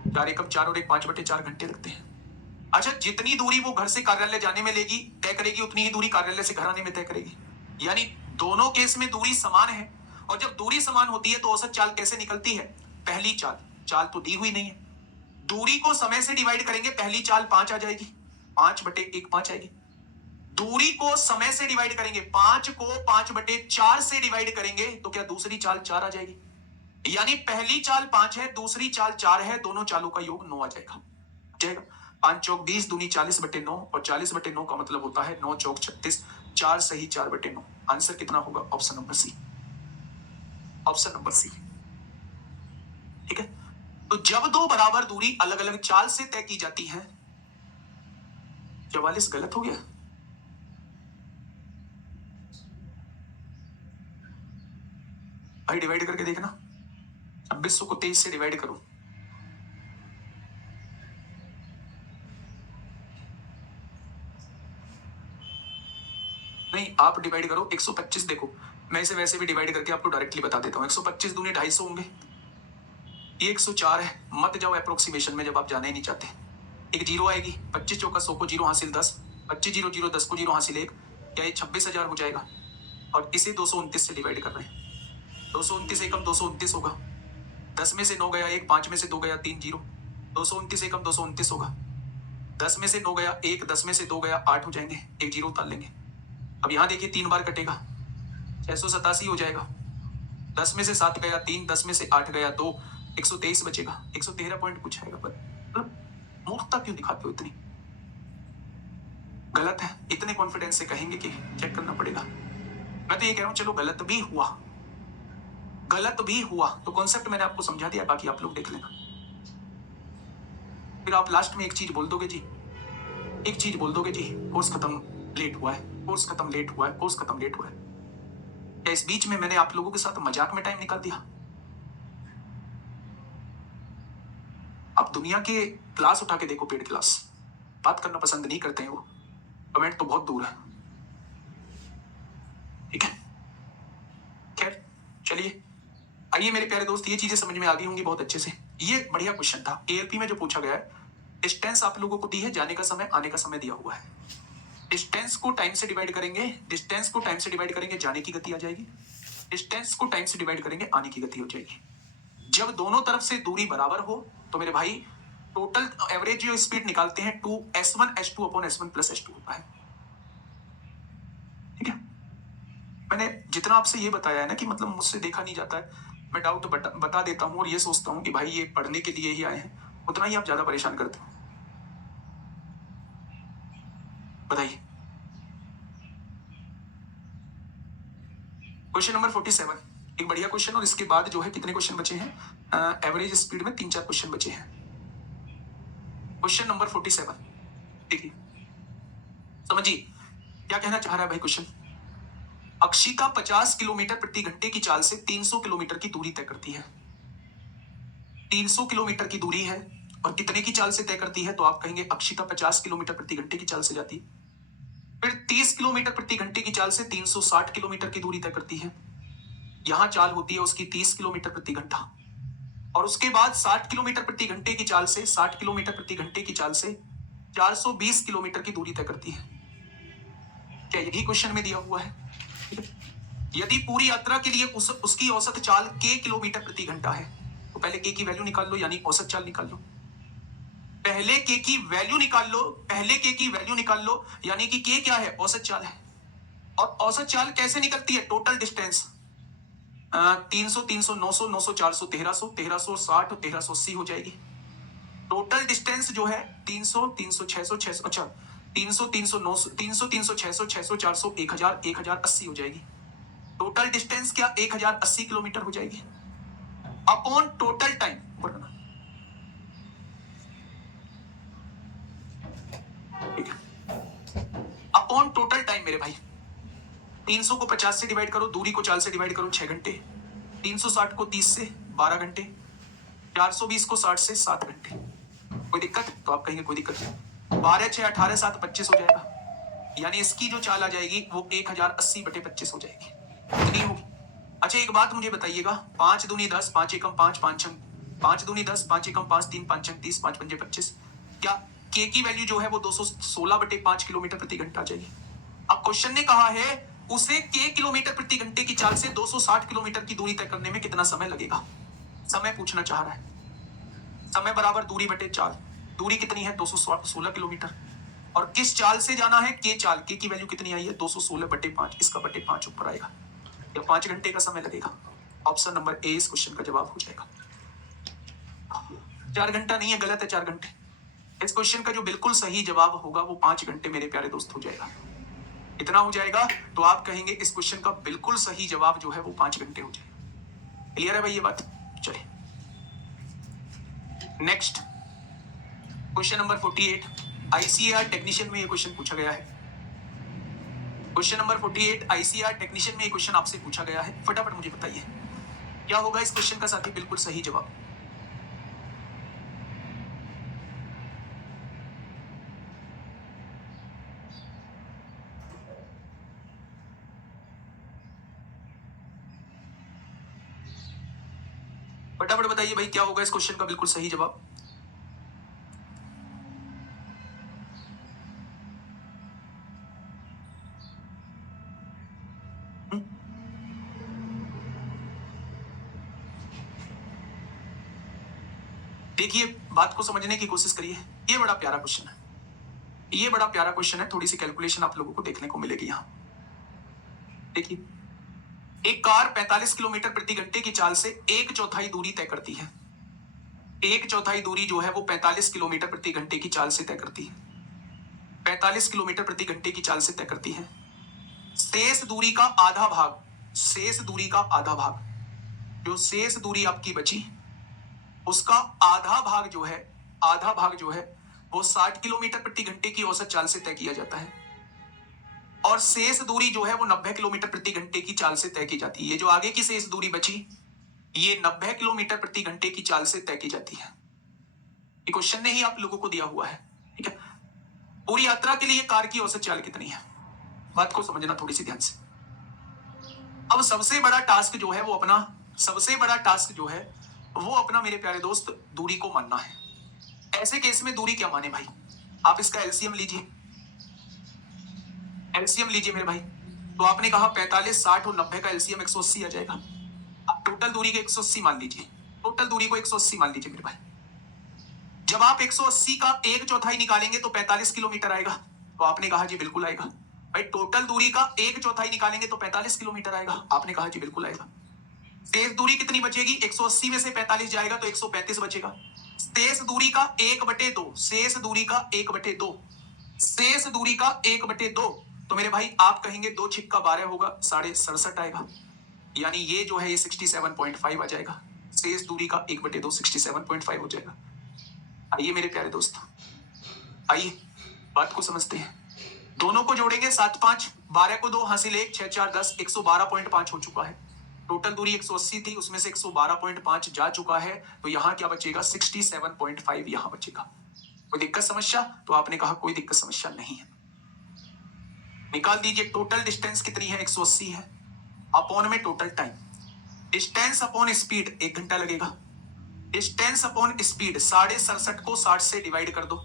4 एकम 4 और 1 5/4 घंटे लगते हैं। अच्छा, जितनी दूरी वो घर से कार्यालय जाने में लेगी तय करेगी, उतनी ही दूरी कार्यालय से घर आने में तय करेगी। यानी दोनों केस में दूरी समान है। और जब दूरी समान होती है तो औसत चाल कैसे निकलती है? पहली चाल, चाल तो दी हुई नहीं है, दूरी को समय से डिवाइड करेंगे, पहली चाल 5 आ जाएगी, 5/1 5 आएगी। दूरी को समय से डिवाइड करेंगे, 5 को 5/4 से डिवाइड करेंगे तो क्या दूसरी चाल 4 आ जाएगी। यानी पहली चाल 5 है, दूसरी चाल 4 है, दोनों चालों का योग 9 आ जाएगा। 5 चौक 20 दूनी 40/9 और 40/9 का मतलब होता है 9 चौक 36, 4 सही 4/9। आंसर कितना होगा? Option number C, option number C. ठीक है, तो जब दो बराबर दूरी अलग अलग चाल से तय की जाती है, 44 गलत हो गया। भाई डिवाइड करके देखना, 2600 को 23 से डिवाइड करो, नहीं आप डिवाइड करो 125। देखो मैं इसे वैसे भी डिवाइड करके आपको डायरेक्टली बता देता हूँ। 125 दूनी 250 होंगे, ये 104 है। मत जाओ अप्रोक्सीमेशन में जब आप जाना ही नहीं चाहते। एक जीरो आएगी, 25 चौका 100 को जीरो हासिल 10, 25 0 0 10 को जीरो हासिल 1, क्या ये 26,000 हो जाएगा। और इसे 229 से डिवाइड कर रहे हैं, 229 एकम 229 होगा, 10 में से 9 गया 1, 5 में से 2 गया 3 जीरो, 229 एकम 229 होगा, 10 में से 9 गया 1, 10 में से 2 गया 8 हो जाएंगे, एक जीरो उतार लेंगे। अब यहाँ देखिए 3 बार कटेगा, 687 हो जाएगा, 10 में से 7 गया 3, 10 में से 8 गया 2, 123 बचेगा, 113 पॉइंट कुछ आएगा। पर मतलब मूर्खता क्यों दिखाते हो इतनी? गलत है, इतने कॉन्फिडेंस से कहेंगे कि चेक करना पड़ेगा। मैं तो ये कह रहा हूं चलो गलत भी हुआ, गलत भी हुआ तो कॉन्सेप्ट मैंने आपको समझा दिया, बाकी आप लोग देख लेना। फिर आप लास्ट में एक चीज बोल दोगे जी, एक चीज बोल दोगे जी, कोर्स खत्म लेट हुआ है, कोर्स खत्म लेट हुआ है, कोर्स खत्म लेट हुआ है। क्या इस बीच में मैंने आप लोगों के साथ मजाक में टाइम निकाल दिया? आप दुनिया के क्लास उठा के देखो, पेड क्लास, बात करना पसंद नहीं करते हैं वो, कमेंट तो बहुत दूर है। ठीक है, खैर चलिए, आइए मेरे प्यारे दोस्त, ये चीजें समझ में आ गई होंगी बहुत अच्छे से। ये बढ़िया क्वेश्चन था, एएलपी में जो पूछा गया है। डिस्टेंस आप लोगों को दी है, जाने का समय आने का समय दिया हुआ है। डिस्टेंस को टाइम से डिवाइड करेंगे, डिस्टेंस को टाइम से डिवाइड करेंगे, जाने की गति आ जाएगी। डिस्टेंस को टाइम से डिवाइड करेंगे, आने की गति हो जाएगी। जब दोनों तरफ से दूरी बराबर हो तो मेरे भाई टोटल एवरेज जो स्पीड निकालते हैं 2s1s2/s1 होता है। ठीक है, मैंने जितना आपसे ये बताया है ना कि मतलब मुझसे देखा नहीं जाता है, मैं डाउट बता देता हूं और ये सोचता हूं कि भाई ये पढ़ने के लिए ही आए हैं, उतना ही आप ज्यादा परेशान करते हो। बताइए, क्वेश्चन नंबर 47 एक बढ़िया क्वेश्चन, और इसके बाद जो है कितने क्वेश्चन बचे हैं? एवरेज स्पीड में 3-4 क्वेश्चन बचे हैं। क्वेश्चन नंबर 47 देखिए, समझिए क्या कहना चाह रहा है भाई क्वेश्चन। अक्षिका 50 किलोमीटर प्रति घंटे की चाल से 300 किलोमीटर की दूरी तय करती है। 300 किलोमीटर की दूरी है और कितने की चाल से तय करती है? तो आप कहेंगे अक्षिका 50 किलोमीटर प्रति घंटे की चाल से जाती है। फिर 30 किलोमीटर प्रति घंटे की चाल से 360 किलोमीटर की दूरी तय करती है। यहां चाल होती है उसकी 30 किलोमीटर प्रति घंटा, और उसके बाद 60 किलोमीटर प्रति घंटे की चाल से 60 किलोमीटर प्रति घंटे की चाल से 420 किलोमीटर की दूरी तय करती है। क्या यही क्वेश्चन में दिया हुआ है? यदि पूरी यात्रा के लिए उसकी औसत चाल k किलोमीटर प्रति घंटा है तो पहले k की वैल्यू निकाल लो, यानी औसत चाल निकाल लो। पहले k की वैल्यू निकाल लो, पहले k की वैल्यू निकाल लो, यानी कि k क्या है? औसत चाल है। और औसत चाल कैसे निकलती है? टोटल डिस्टेंस 300 300 900 900 400 1300 1360 1380 हो जाएगी। टोटल डिस्टेंस जो है 300 300 600 600, अच्छा 300 300 900 300 300 600 600 400 1000 1080 हो जाएगी। टोटल डिस्टेंस क्या? 1080 किलोमीटर हो जाएगी upon total time. Upon total time मेरे भाई, 300 को 50 से डिवाइड करो, दूरी को 4 से डिवाइड करो 6 घंटे, 360 को 30 से 12 घंटे, 420 को 60 से 7 घंटे। कोई दिक्कत? तो आप कहेंगे कोई दिक्कत नहीं। 12 6 18 7 25 हो जाएगा, यानी इसकी जो चाल आ जाएगी वो 1080/25 हो जाएगी। कितनी होगी? अच्छा एक बात मुझे बताइएगा, 5 दूनी 10, 5 एकम 5, 5 छंग 5 दूनी 10, 5 एकम 5, 3 5 छंग 30, 5 पंजे 25। क्या के की वैल्यू जो है वो 216/5 किलोमीटर प्रति घंटा चाहिए। अब क्वेश्चन ने कहा है उसे के किलोमीटर प्रति घंटे की चाल से 260 किलोमीटर की दूरी तय करने में कितना समय लगेगा। समय पूछना चाह रहा है, समय बराबर दूरी बटे चाल। दूरी कितनी है 216 किलोमीटर, और किस चाल से जाना है, के चाल। के की वैल्यू कितनी आई है 216/5, इसका बटे 5 ऊपर आएगा, या 5 घंटे का समय लगेगा। ऑप्शन नंबर ए इस क्वेश्चन का जवाब हो जाएगा। 4 घंटा नहीं है, गलत है 4 घंटे। इस क्वेश्चन का जो बिल्कुल सही जवाब होगा वो 5 घंटे मेरे प्यारे दोस्त हो जाएगा। इतना हो जाएगा तो आप कहेंगे इस क्वेश्चन का बिल्कुल सही जवाब जो है वो 5 घंटे हो जाएगा। क्लियर है भाई ये बात। चलिए next question number 48, ICAR technician में ये क्वेश्चन पूछा गया है। क्वेश्चन नंबर 48 आईसीआर टेक्नीशियन में ये क्वेश्चन आपसे पूछा गया है। फटाफट मुझे बताइए क्या होगा इस क्वेश्चन का साथी बिल्कुल सही जवाब। फटाफट बताइए भाई क्या होगा इस क्वेश्चन का बिल्कुल सही जवाब। देखिए बात को समझने की कोशिश करिए, ये बड़ा प्यारा क्वेश्चन है, ये बड़ा प्यारा क्वेश्चन है। थोड़ी सी कैलकुलेशन आप लोगों को देखने को मिलेगी यहां। देखिए एक कार 45 किलोमीटर प्रति घंटे की चाल से 1/4 दूरी तय करती है। 1/4 दूरी जो है वो 45 किलोमीटर प्रति घंटे की चाल से तय करती है। 45 किलोमीटर प्रति घंटे की चाल से तय करती है। शेष दूरी का आधा भाग, शेष दूरी का आधा भाग, जो शेष दूरी आपकी बची उसका आधा भाग जो है, आधा भाग जो है वो 60 किलोमीटर प्रति घंटे की औसत चाल से तय किया जाता है, और शेष दूरी जो है वो 90 किलोमीटर प्रति घंटे की चाल से तय की जाती है। ये जो आगे की शेष दूरी बची ये 90 किलोमीटर प्रति घंटे की चाल से तय की जाती है। ये क्वेश्चन ने ही आप लोगों को दिया हुआ है, ठीक है। पूरी यात्रा के लिए कार की औसत चाल कितनी है, बात को समझना थोड़ी सी ध्यान से। अब सबसे बड़ा टास्क जो है वो अपना, सबसे बड़ा टास्क जो है वो अपना मेरे प्यारे दोस्त दूरी को मानना है। ऐसे केस में दूरी क्या माने भाई, आप इसका एलसीएम लीजिए, एलसीएम लीजिए मेरे भाई। तो आपने कहा 45, 60 और 90 का एलसीएम 180 आ जाएगा। आप टोटल दूरी के 180 मान लीजिए, टोटल दूरी को 180 मान लीजिए मेरे भाई। जब आप 180 का 1/4 निकालेंगे तो 45 किलोमीटर आएगा। तो आपने कहा जी बिल्कुल आएगा भाई। टोटल दूरी का 1/4 निकालेंगे तो 45 किलोमीटर आएगा। आपने कहा जी बिल्कुल आएगा। शेष दूरी कितनी बचेगी, 180 में से 45 जाएगा तो 135 बचेगा। शेष दूरी का 1/2, शेष दूरी का 1/2, शेष दूरी का 1/2, तो मेरे भाई आप कहेंगे 2 छिक्का 12 होगा, 67.5 आएगा। यानी ये जो है ये 67.5 आ जाएगा। शेष दूरी का 1/2 67.5 हो जाएगा। आइए मेरे प्यारे दोस्त, आइए बात को समझते हैं। दोनों को जोड़ेंगे 7 5, 12 को 2 हासिल 1, 6 4 10, 112.5 हो चुका है। टोटल दूरी 180 थी, उसमें से 112.5 जा चुका है, तो यहाँ क्या बचेगा 67.5 यहाँ बचेगा। कोई दिक्कत समस्या, तो आपने कहा कोई दिक्कत समस्या नहीं है। निकाल दीजिए टोटल डिस्टेंस कितनी है 180 है, अपॉन में total time, distance upon speed 1 घंटा लगेगा। डिस्टेंस अपॉन स्पीड 67.5 को 60 से डिवाइड कर दो।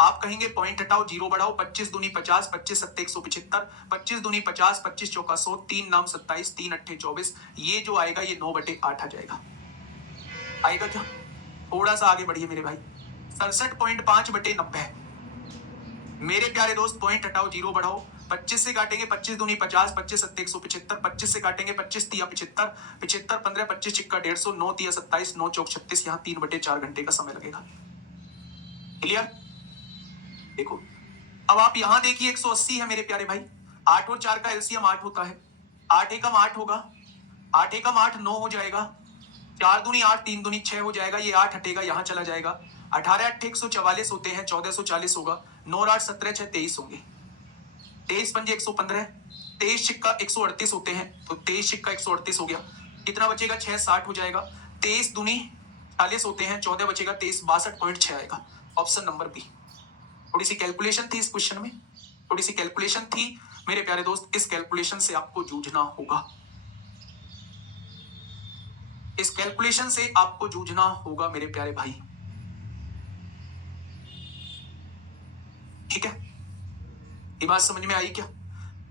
आप कहेंगे पॉइंट हटाओ, जीरो बढ़ाओ, 25 दूनी 50, 25 सत्ते 175, 25 दूनी 50, 25 चौका 100, 3 नाम 27, 3 अट्ठे 24, ये जो आएगा ये 9/8 आ जाएगा। आएगा क्या, थोड़ा सा आगे बढ़िए मेरे भाई, 67.5/90। मेरे प्यारे दोस्त पॉइंट हटाओ, जीरो बढ़ाओ, 25 से काटेंगे 25 दूनी 50, 25 सत्ते 175, 25 से काटेंगे 25 तिया 75, 75 15, 25 छिक्का 150, 9 तिया 27, 9 चौक 36, यहाँ 3/4 घंटे का समय लगेगा। क्लियर। देखो अब आप यहां देखिए 180 है मेरे प्यारे भाई, 8 और 4 का एलसीएम 8 होता है, 8 एकम 8 होगा, 8 एकम 8 9 हो जाएगा, 4 दूनी 8, 3 दूनी 6 हो जाएगा, ये 8 हटेगा यहां चला जाएगा, 18 8 144 होते हैं, 1440 होगा, 9 8 17 6 23 होंगे, 23 पंजे 115, 23 छिक्का 138 होते हैं, तो 23 छिक्का 138 हो गया, कितना बचेगा 6 60 हो जाएगा, 23 दूनी 40 होते हैं, 14 बचेगा 23 62.6 आएगा। Option number B. थोड़ी सी कैलकुलेशन थी इस क्वेश्चन में, थोड़ी सी कैलकुलेशन थी मेरे प्यारे दोस्त, इस कैलकुलेशन से आपको जूझना होगा। इस कैलकुलेशन से आपको जूझना होगा मेरे प्यारे भाई, ठीक है? ये बात समझ में आई क्या?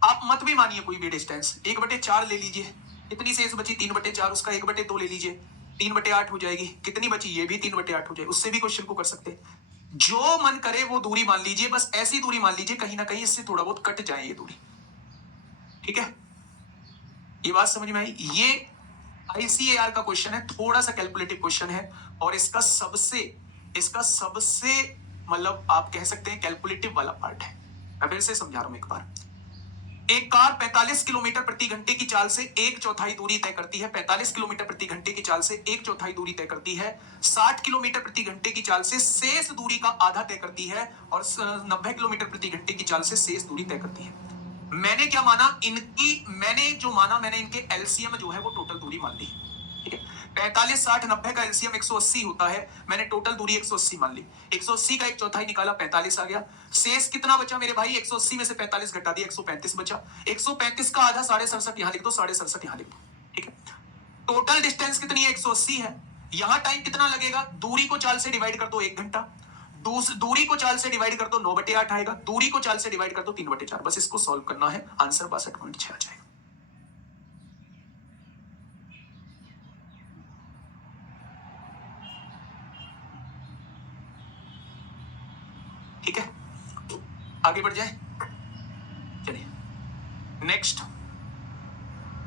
आप मत भी मानिए कोई भी डिस्टेंस, 1/4 ले लीजिए, कितनी शेष बची 3/4, उसका 1/2 ले लीजिए, 3/8 हो जाएगी। कितनी बची? ये भी 3/8 हो जाएगी। उससे भी क्वेश्चन को कर सकते हैं। जो मन करे वो दूरी मान लीजिए, बस ऐसी दूरी मान लीजिए कहीं ना कहीं इससे थोड़ा बहुत कट जाए ये दूरी, ठीक है? ये बात समझ में आई? ये आईसीएआर का क्वेश्चन है, थोड़ा सा कैलकुलेटिव क्वेश्चन है, और इसका सबसे मतलब आप कह सकते हैं कैलकुलेटिव वाला पार्ट है। मैं फिर से समझा रहा हूं एक बार। एक कार 45 किलोमीटर प्रति घंटे की चाल से 1/4 दूरी तय करती है। 45 किलोमीटर प्रति घंटे की चाल से 1/4 दूरी तय करती है। 60 किलोमीटर प्रति घंटे की चाल से शेष दूरी का आधा तय करती है, और 90 किलोमीटर प्रति घंटे की चाल से शेष दूरी तय करती है। मैंने क्या माना? मैंने इनके एलसीएम जो है वो टोटल दूरी मान ली, ठीक है? 45, 60, 90 का एलसीएम 180 होता है। मैंने टोटल दूरी 180 मान ली। 180 का 1/4 निकाला, 45 आ गया। शेष कितना बचा मेरे भाई? 180 में से 45 घटा दिया, 135 बचा। 135 का आधा 67.5 यहां लिख दो, 67.5 यहां लिख दो, ठीक है? टोटल डिस्टेंस कितनी है? 180 है। यहां टाइम कितना लगेगा? दूरी को 4 से डिवाइड कर दो, 1 घंटा। दूरी को 4 से डिवाइड कर दो, 9/8 आएगा। दूरी को 4 से डिवाइड कर दो, 3/4। बस इसको सॉल्व करना है, आंसर 62.6 आ जाएगा। ठीक है, आगे बढ़ जाए। चलिए नेक्स्ट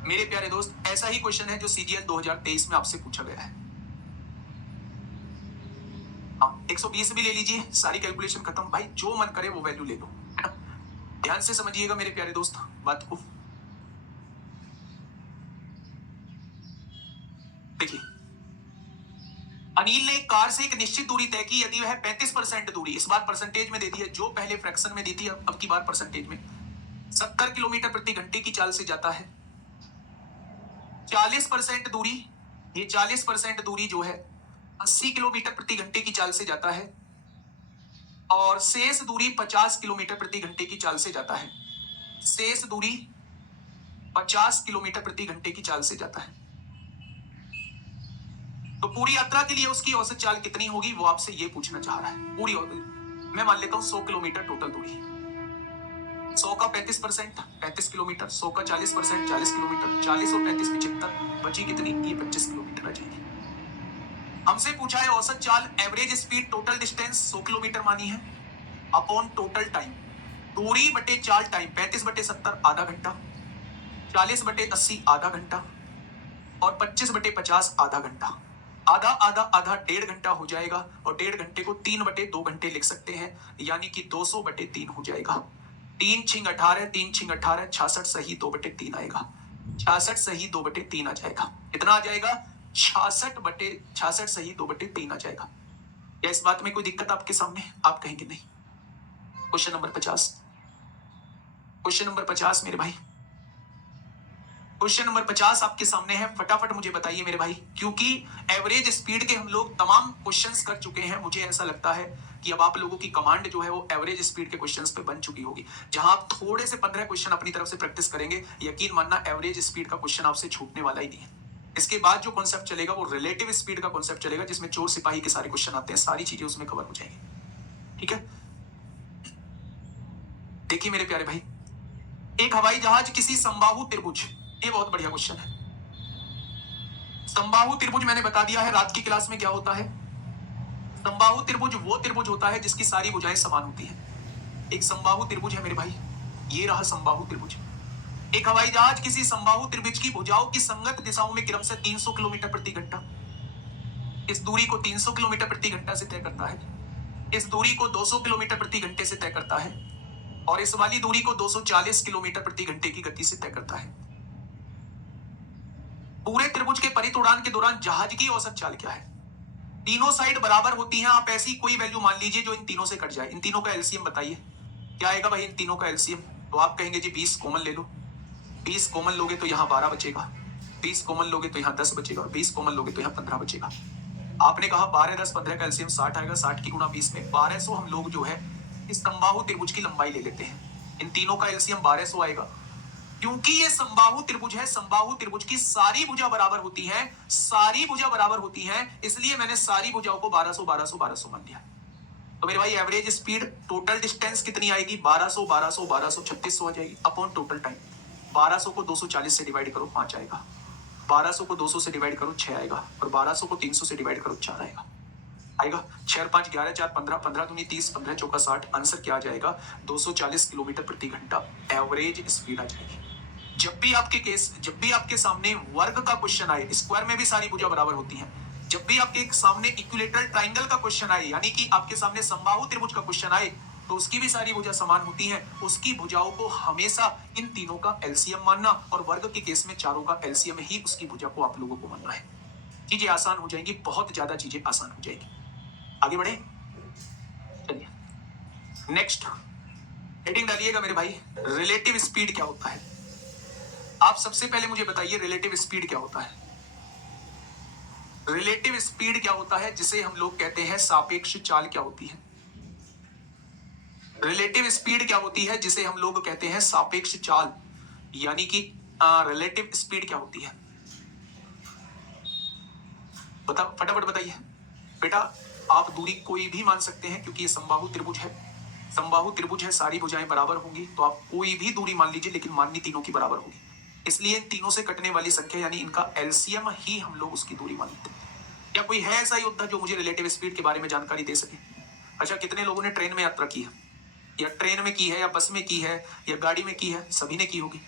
मेरे प्यारे दोस्त, ऐसा ही क्वेश्चन है जो सीजीएल 2023 में आपसे पूछा गया है। 120 भी ले लीजिए, सारी कैलकुलेशन खत्म। भाई जो मन करे वो वैल्यू ले लो, है ना? ध्यान से समझिएगा मेरे प्यारे दोस्त बात को। देखिए, अनिल ने कार से एक निश्चित दूरी तय की। यदि वह 35% दूरी, इस बार परसेंटेज में दे दी है, जो पहले फ्रैक्शन में दी थी अब की बार परसेंटेज में, 70 किलोमीटर प्रति घंटे की चाल से जाता है। 40% दूरी, ये 40% दूरी जो है 80 किलोमीटर प्रति घंटे की चाल से जाता है, और शेष दूरी 50 किलोमीटर प्रति घंटे की चाल से जाता है। शेष दूरी 50 किलोमीटर प्रति घंटे की चाल से जाता है। तो पूरी यात्रा के लिए उसकी औसत चाल कितनी होगी वो आपसे ये पूछना चाह रहा है। पूरी मैं मान लेता हूं 100 किलोमीटर टोटल दूरी। 100 का 35%, 35 किलोमीटर। 100 का 40%, 40 किलोमीटर। 40 और 35 75, बची कितनी? ये 25 किलोमीटर आ जाएगी। हमसे पूछा है औसत चाल, average speed, total distance 100 kilometre मानी है, अपॉन टोटल टाइम। दूरी बटे चाल टाइम, 35/70 आधा घंटा, 40/80 आधा घंटा, और 25/50 आधा घंटा। आधा आधा आधा 1.5 घंटा हो जाएगा, और 1.5 घंटे को 3/2 घंटे लिख सकते हैं, यानी कि 200/3 हो जाएगा। 3 छिंग 18, 3 छिंग 18, 66 सही 2/3 आएगा। 66 सही 2/3 आ जाएगा। कितना आ जाएगा? 66 सही 2/3 आ जाएगा। या इस बात में कोई दिक्कत आपके सामने? आप कहेंगे नहीं। क्वेश्चन नंबर 50, क्वेश्चन नंबर 50 मेरे भाई, क्वेश्चन नंबर 50 आपके सामने है। फटाफट मुझे बताइए मेरे भाई, क्योंकि एवरेज स्पीड के हम लोग तमाम क्वेश्चंस कर चुके हैं। मुझे ऐसा लगता है कि अब आप लोगों की कमांड जो है वो एवरेज स्पीड के क्वेश्चंस पे बन चुकी होगी। जहां आप थोड़े से 15 क्वेश्चन अपनी तरफ से प्रैक्टिस करेंगे, यकीन मानना एवरेज स्पीड का क्वेश्चन आपसे छूटने वाला ही नहीं है। इसके बाद जो कॉन्सेप्ट चलेगा वो रिलेटिव स्पीड का कॉन्सेप्ट चलेगा, जिसमें चोर सिपाही के सारे क्वेश्चन आते हैं, सारी चीजें उसमें कवर हो जाएंगी। ठीक है, देखिए मेरे प्यारे भाई, एक हवाई जहाज किसी समबाहु त्रिभुज, ये बहुत बढ़िया क्वेश्चन है। समबाहु त्रिभुज मैंने बता दिया है रात की क्लास में क्या होता है। समबाहु त्रिभुज वो त्रिभुज होता है जिसकी सारी भुजाएं समान होती हैं। एक समबाहु त्रिभुज है मेरे भाई, ये रहा समबाहु त्रिभुज। एक हवाई जहाज किसी समबाहु त्रिभुज की भुजाओं की संगत दिशाओं में क्रम से 300 किलोमीटर प्रति घंटा, इस दूरी को 300 किलोमीटर प्रति घंटा से तय करता है, इस दूरी को 200 किलोमीटर प्रति घंटे से तय करता है, और इस वाली दूरी को 240 किलोमीटर प्रति घंटे की गति से तय करता है। पूरे त्रिभुज के परित उड़ान के दौरान जहाज की औसत चाल क्या है? तीनों साइड बराबर होती हैं, आप ऐसी कोई वैल्यू मान लीजिए जो इन तीनों से कट जाए। इन तीनों का एलसीएम बताइए क्या आएगा भाई? इन तीनों का एलसीएम तो आप कहेंगे जी 20 कॉमन ले लो। 20 कॉमन लोगे तो यहाँ 12 बचेगा, 20 कॉमन लोगे तो यहाँ 10 बचेगा, और 20 कॉमन लोगे तो यहाँ 15 बचेगा। आपने कहा 12, 10, 15 का एलसीएम 60 आएगा। 60 की गुणा 20 में 1200 हम लोग जो है इस समबाहु त्रिभुज की लंबाई ले लेते हैं। इन तीनों का एलसीएम 1200 आएगा। क्योंकि ये समबाहु त्रिभुज है, समबाहु त्रिभुज की सारी भुजा बराबर होती है, सारी भुजा बराबर होती है, इसलिए मैंने सारी भुजाओं को 1200 1200 1200 मान लिया। तो मेरे भाई एवरेज स्पीड, टोटल डिस्टेंस कितनी आएगी? 1200 1200 1200 3600 आ जाएगी अपॉन टोटल टाइम। 1200 को 240 से डिवाइड करो 5 आएगा, 1200 को 200 से डिवाइड करो 6 आएगा, और 1200 को 300 से डिवाइड करो 4 आएगा। 6 और 5 11, 4 15, 15 दूनी 30, 15 चौका 60। आंसर क्या आ जाएगा? 240 किलोमीटर प्रति घंटा एवरेज स्पीड आ जाएगी। जब भी आपके सामने वर्ग का क्वेश्चन आए, स्क्वायर में भी सारी भुजा बराबर होती हैं, जब भी आपके सामने इक्विलेटरल ट्राइंगल का क्वेश्चन आए, यानी कि आपके सामने समबाहु त्रिभुज का क्वेश्चन आए, तो उसकी भी सारी भुजा समान होती हैं। उसकी भुजाओं को हमेशा इन तीनों का एलसीएम मानना, और वर्ग के केस में चारों का एलसीएम ही उसकी भुजा को आप लोगों को मानना है। चीजें आसान हो जाएंगी, बहुत ज्यादा चीजें आसान हो जाएगी। आगे बढ़े, चलिए नेक्स्ट हेडिंग डालिएगा मेरे भाई, रिलेटिव स्पीड क्या होता है? आप सबसे पहले मुझे बताइए रिलेटिव स्पीड क्या होता है? रिलेटिव स्पीड क्या होता है, जिसे हम लोग कहते हैं सापेक्ष चाल क्या होती है? रिलेटिव स्पीड क्या होती है, जिसे हम लोग कहते हैं सापेक्ष चाल, यानी कि रिलेटिव स्पीड क्या होती है? बता, फटाफट बताइए बेटा। आप दूरी कोई भी मान सकते हैं, क्योंकि ये समबाहु त्रिभुज है, समबाहु त्रिभुज है, सारी भुजाएं बराबर होंगी, तो आप कोई भी दूरी मान लीजिए, लेकिन माननी तीनों की बराबर होगी। इसलिए इन तीनों से कटने वाली संख्या यानी इनका एलसीएम ही हम लोग उसकी दूरी मानते हैं। क्या कोई है ऐसा योद्धा जो मुझे रिलेटिव स्पीड के बारे में जानकारी दे सके? अच्छा, कितने लोगों ने ट्रेन में यात्रा की है, या ट्रेन में की है, या बस में की है, या गाड़ी में की है? सभी ने की होगी,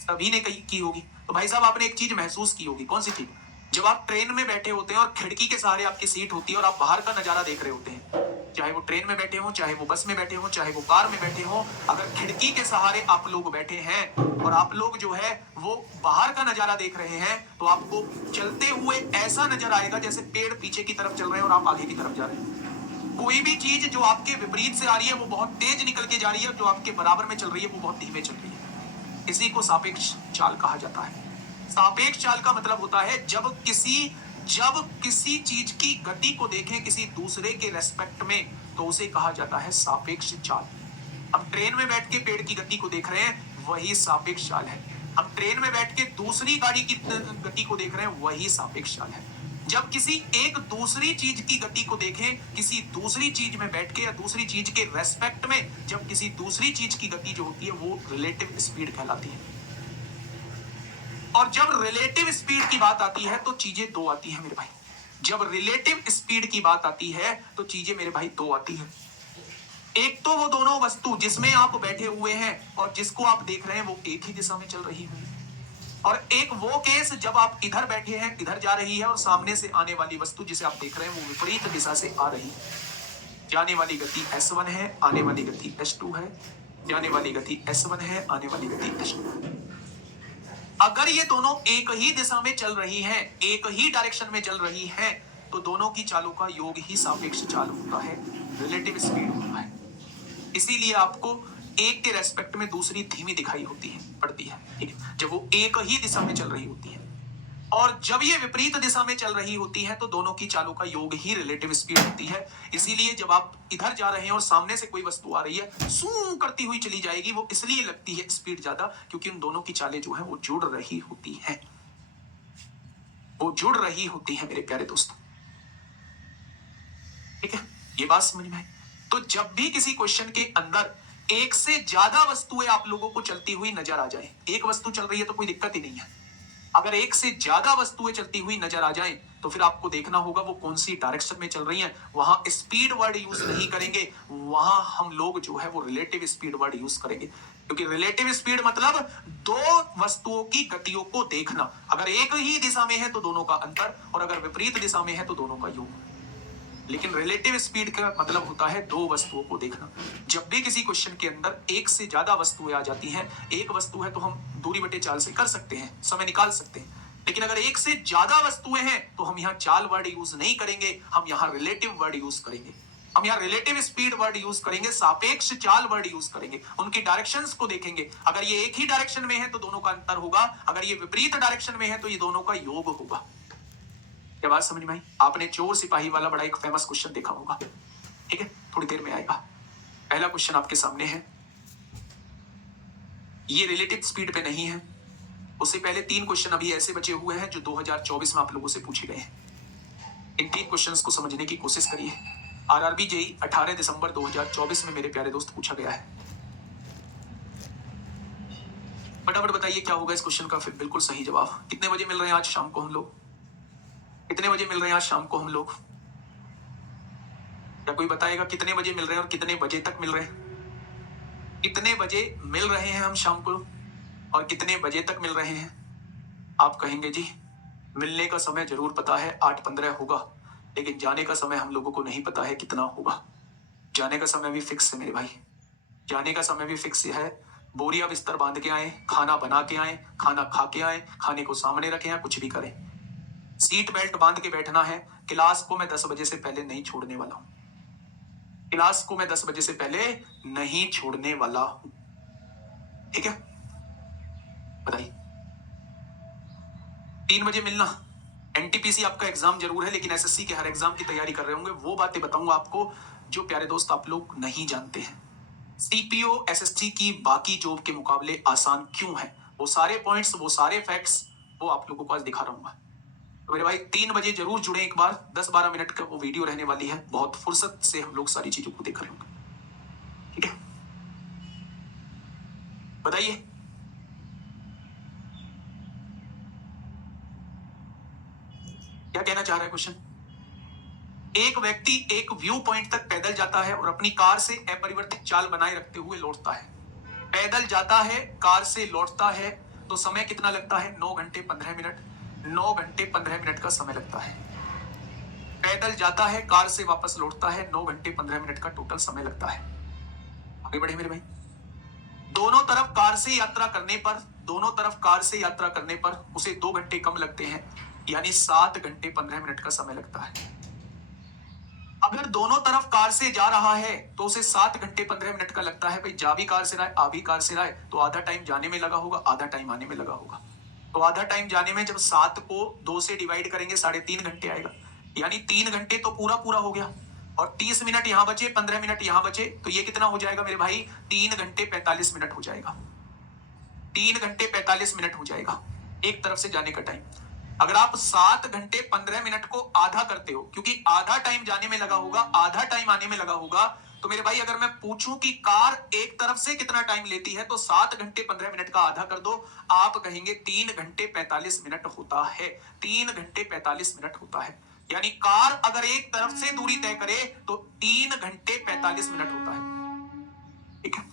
सभी ने की होगी। तो भाई साहब, आपने एक चीज महसूस की होगी। कौन सी चीज? जब आप ट्रेन में बैठे होते हैं और खिड़की के सहारे आपकी सीट होती है और आप बाहर का नजारा देख रहे होते हैं, चाहे वो ट्रेन में बैठे हो, चाहे वो बस में बैठे हो, चाहे वो कार में बैठे हो, अगर खिड़की के सहारे आप लोग बैठे हैं और आप लोग जो है वो बाहर का नजारा देख रहे हैं, तो आपको चलते हुए ऐसा नजर आएगा जैसे पेड़ पीछे की तरफ चल रहे हैं और आप आगे की तरफ जा रहे हैं। कोई भी चीज जो आपके विपरीत से आ रही है वो बहुत तेज निकल के जा रही है, जो आपके बराबर में चल रही है वो बहुत धीमे चल रही है। इसी को सापेक्ष चाल कहा जाता है। सापेक्ष चाल का मतलब होता है जब किसी चीज की गति को देखें किसी दूसरे के रेस्पेक्ट में, तो उसे कहा जाता है सापेक्ष चाल। हम ट्रेन में बैठ के पेड़ की गति को देख रहे हैं, वही सापेक्ष चाल है। हम ट्रेन में बैठ के दूसरी गाड़ी की गति को देख रहे हैं, वही सापेक्ष चाल है। जब किसी एक दूसरी चीज की गति को देखें, किसी दूसरी चीज में बैठ के या दूसरी चीज के रेस्पेक्ट में, जब किसी दूसरी चीज की गति जो होती है वो रिलेटिव स्पीड कहलाती है। और जब रिलेटिव स्पीड की बात आती है तो चीजें दो आती हैं मेरे भाई। जब रिलेटिव स्पीड की बात आती है तो चीजें मेरे भाई दो आती हैं। एक तो वो दोनों वस्तु जिसमें आप बैठे हुए हैं और जिसको आप देख रहे हैं वो एक ही दिशा में चल रही है, और एक वो केस जब आप इधर बैठे हैं, इधर जा रही है, और सामने से आने वाली वस्तु जिसे आप देख रहे हैं वो विपरीत दिशा से आ रही है। जाने वाली गति S1 है, आने वाली गति S2 है। जाने वाली गति S1 है, आने वाली गति S2 है। अगर ये दोनों एक ही दिशा में चल रही हैं, एक ही डायरेक्शन में चल रही हैं, तो दोनों की चालों का योग ही सापेक्ष चाल होता है, रिलेटिव स्पीड होता है। इसीलिए आपको एक के रेस्पेक्ट में दूसरी धीमी दिखाई पड़ती है, ठीक है, जब वो एक ही दिशा में चल रही होती है। और जब ये विपरीत दिशा में चल रही होती है तो दोनों की चालों का योग ही रिलेटिव स्पीड होती है। इसीलिए जब आप इधर जा रहे हैं और सामने से कोई वस्तु आ रही है, सू करती हुई चली जाएगी, वो इसलिए लगती है स्पीड ज्यादा, क्योंकि उन दोनों की चालें जो है वो जुड़ रही होती हैं, वो जुड़ रही होती है मेरे प्यारे दोस्तों। ठीक है, ये बात समझ में आई? तो जब भी किसी क्वेश्चन के अंदर एक से ज्यादा वस्तुएं आप लोगों को चलती हुई नजर आ जाए, एक वस्तु चल रही है तो कोई दिक्कत ही नहीं है, अगर एक से ज्यादा वस्तुएं चलती हुई नजर आ जाएं, तो फिर आपको देखना होगा वो कौन सी डायरेक्शन में चल रही हैं। वहां स्पीड वर्ड यूज नहीं करेंगे, वहां हम लोग जो है वो रिलेटिव स्पीड वर्ड यूज करेंगे, क्योंकि रिलेटिव स्पीड मतलब दो वस्तुओं की गतियों को देखना। अगर एक ही दिशा में है तो दोनों का अंतर, और अगर विपरीत दिशा में है तो दोनों का योग। लेकिन रिलेटिव स्पीड का मतलब होता है दो वस्तुओं को देखना। जब भी किसी क्वेश्चन के अंदर एक से ज्यादा वस्तुएं आ जाती हैं, एक वस्तु है तो हम दूरी बटे चाल से कर सकते हैं, समय निकाल सकते हैं, लेकिन अगर एक से ज्यादा वस्तुएं हैं तो हम यहाँ चाल वर्ड यूज नहीं करेंगे, हम यहाँ रिलेटिव वर्ड यूज करेंगे। हम यहाँ रिलेटिव स्पीड वर्ड यूज करेंगे, सापेक्ष चाल वर्ड यूज करेंगे, उनकी डायरेक्शंस को देखेंगे। अगर ये एक ही डायरेक्शन में है तो दोनों का अंतर होगा, अगर ये विपरीत डायरेक्शन में है तो ये दोनों का योग होगा। क्या बात समझ में आई? आपने चोर सिपाही वाला बड़ा एक फेमस क्वेश्चन देखा होगा, ठीक है, थोड़ी देर में आएगा। पहला क्वेश्चन आपके सामने है, ये रिलेटिव स्पीड पे नहीं है। उससे पहले 3 क्वेश्चन अभी ऐसे बचे हुए हैं जो 2024 में आप लोगों से पूछे गए हैं। इन 3 क्वेश्चंस को समझने की कोशिश करिए। आरआरबी जेई 18 दिसंबर 2024 में मेरे प्यारे दोस्त पूछा गया है। फटाफट बताइए क्या होगा इस क्वेश्चन का फिर बिल्कुल सही जवाब। कितने बजे मिल रहे हैं आज शाम को हम लोग? कितने बजे मिल रहे हैं आज शाम को हम लोग? क्या कोई बताएगा कितने बजे मिल रहे हैं और कितने बजे तक मिल रहे हैं? कितने बजे मिल रहे हैं हम शाम को और कितने बजे तक मिल रहे हैं? आप कहेंगे जी मिलने का समय जरूर पता है 8:15 होगा, लेकिन जाने का समय हम लोगों को नहीं पता है कितना होगा। जाने का समय भी फिक्स है मेरे भाई, जाने का समय भी फिक्स है। बोरिया बिस्तर बांध के आए, खाना बना के आए, खाना खा के आए, खाने को सामने रखें या कुछ भी करें, सीट बेल्ट बांध के बैठना है। क्लास को मैं 10 बजे से पहले नहीं छोड़ने वाला हूं। क्लास को मैं 10 बजे से पहले नहीं छोड़ने वाला हूं। ठीक है, बताइए। 3 बजे मिलना। एनटीपीसी आपका एग्जाम जरूर है, लेकिन एसएससी के हर एग्जाम की तैयारी कर रहे होंगे। वो बातें बताऊंगा आपको जो प्यारे दोस्त आप लोग नहीं जानते हैं। सीपीओ एसएससी की बाकी जॉब के मुकाबले आसान क्यों है, वो सारे पॉइंट्स, वो सारे फैक्ट्स, वो आप लोगों को आज दिखा रहा हूँ। तो मेरे भाई 3 बजे जरूर जुड़े एक बार। 10-12 मिनट का वो वीडियो रहने वाली है, बहुत फुर्सत से हम लोग सारी चीजों को देख रहे होंगे। ठीक है, बताइए। क्या कहना चाह रहा है क्वेश्चन? एक व्यक्ति एक व्यू पॉइंट तक पैदल जाता है और अपनी कार से अपरिवर्तित चाल बनाए रखते हुए लौटता है। पैदल जाता है, कार से लौटता है, तो समय कितना लगता है? 9 घंटे 15 मिनट। 9 घंटे 15 मिनट का समय लगता है। पैदल जाता है, कार से वापस लौटता है, 9 घंटे 15 मिनट का टोटल समय लगता है। आगे बढ़े मेरे भाई। दोनों तरफ कार से यात्रा करने पर, दोनों तरफ कार से यात्रा करने पर उसे 2 घंटे कम लगते हैं, यानी 7 घंटे 15 मिनट का समय लगता है। अगर दोनों तरफ कार से जा रहा है तो उसे 7 घंटे 15 मिनट का लगता है। भाई जा भी कार से रहा है, आ भी कार से रहा है, तो आधा टाइम जाने में लगा होगा, आधा टाइम आने में लगा होगा। तो आधा टाइम जाने में जब 7 को 2 से डिवाइड करेंगे 3.5 घंटे आएगा, यानी 3 घंटे तो पूरा पूरा हो गया। और 30 मिनट यहां बचे, 15 मिनट यहां बचे, तो ये कितना हो जाएगा मेरे भाई? 3 घंटे 45 मिनट हो जाएगा। 3 घंटे 45 मिनट हो जाएगा एक तरफ से जाने का टाइम। अगर आप 7 घंटे 15 मिनट को आधा करते हो, क्योंकि आधा टाइम जाने में लगा होगा, आधा टाइम आने में लगा होगा, तो मेरे भाई अगर मैं पूछूं कि कार एक तरफ से कितना टाइम लेती है, तो 7 घंटे 15 मिनट का आधा कर दो, आप कहेंगे 3 घंटे 45 मिनट होता है। 3 घंटे 45 मिनट होता है, यानी कार अगर एक तरफ से दूरी तय करे तो 3 घंटे 45 मिनट होता है। ठीक है,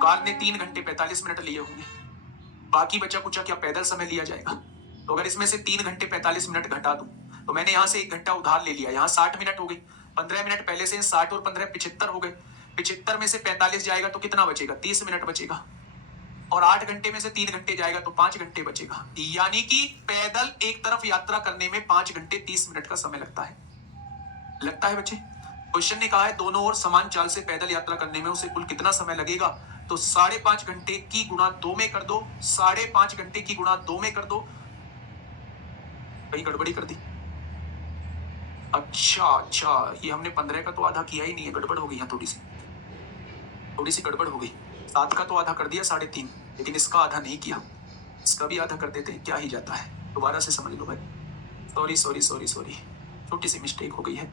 कार ने 3 घंटे 45 मिनट लिए होंगे, बाकी बचा कुछ क्या पैदल समय लिया जाएगा। तो अगर इसमें से 3 घंटे 45 मिनट घटा दूं, तो मैंने यहां से 1 घंटा उधार ले लिया, यहां 60 मिनट हो गई, 15 मिनट पहले से 60 और 15 75 हो गए। 75 में से 45 जाएगा तो कितना बचेगा? 30 मिनट बचेगा। और 8 घंटे में से 3 घंटे जाएगा तो 5 घंटे बचेगा, यानी कि पैदल एक तरफ यात्रा करने में 5 घंटे 30 मिनट का समय लगता है। लगता है बच्चे? क्वेश्चन ने कहा है दोनों ओर समान चाल से पैदल यात्रा करने में उसे कुल कितना समय लगेगा, तो 5.5 घंटे की गुणा 2 में कर दो, 5.5 घंटे की गुणा 2 में कर दो। कहीं गड़बड़ी कर दी? अच्छा, ये हमने 15 का तो आधा किया ही नहीं है, गड़बड़ हो गई है, थोड़ी सी गड़बड़ हो गई। 7 का तो आधा कर दिया 3.5, लेकिन इसका आधा नहीं किया, इसका भी आधा कर देते हैं, क्या ही जाता है। दोबारा से समझ लो भाई, सॉरी सॉरी सॉरी सॉरी, छोटी सी मिस्टेक हो गई है।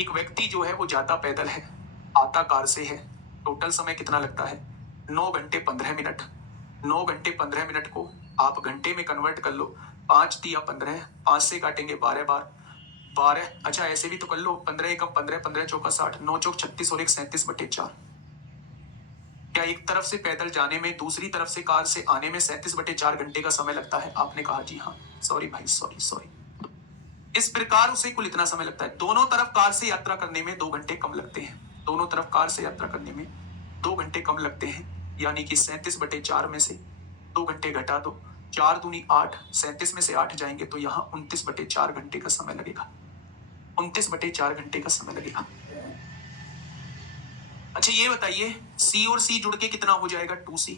एक व्यक्ति जो है वो जाता पैदल है, आता कार से है, टोटल समय कितना लगता है? 9 घंटे 15 मिनट। 9 घंटे 15 मिनट को आप घंटे में कन्वर्ट कर लो, 5 दिया 15, 5 से काटेंगे 12 बार, 12, अच्छा ऐसे भी तो कर लो, 15 एकम 15, 15 चौका 60, 9 चौक 36 और 1 37/4। क्या एक तरफ से पैदल जाने में, दूसरी तरफ से कार से आने में 37/4 घंटे का समय लगता है? आपने कहा जी हाँ। सॉरी भाई, सॉरी सॉरी। इस प्रकार उसे कुल इतना समय लगता है। दोनों तरफ कार से यात्रा करने में 2 घंटे कम लगते हैं, दोनों तरफ कार से यात्रा करने में 2 घंटे कम लगते हैं, यानी कि 37/4 में से 2 घंटे घटा दो, 4 दूनी 8, 37 में से 8 जाएंगे तो यहाँ 29/4 घंटे का समय लगेगा। 29/4 घंटे का समय लगेगा। अच्छा ये बताइए, सी और सी जुड़ के कितना हो जाएगा? 2c।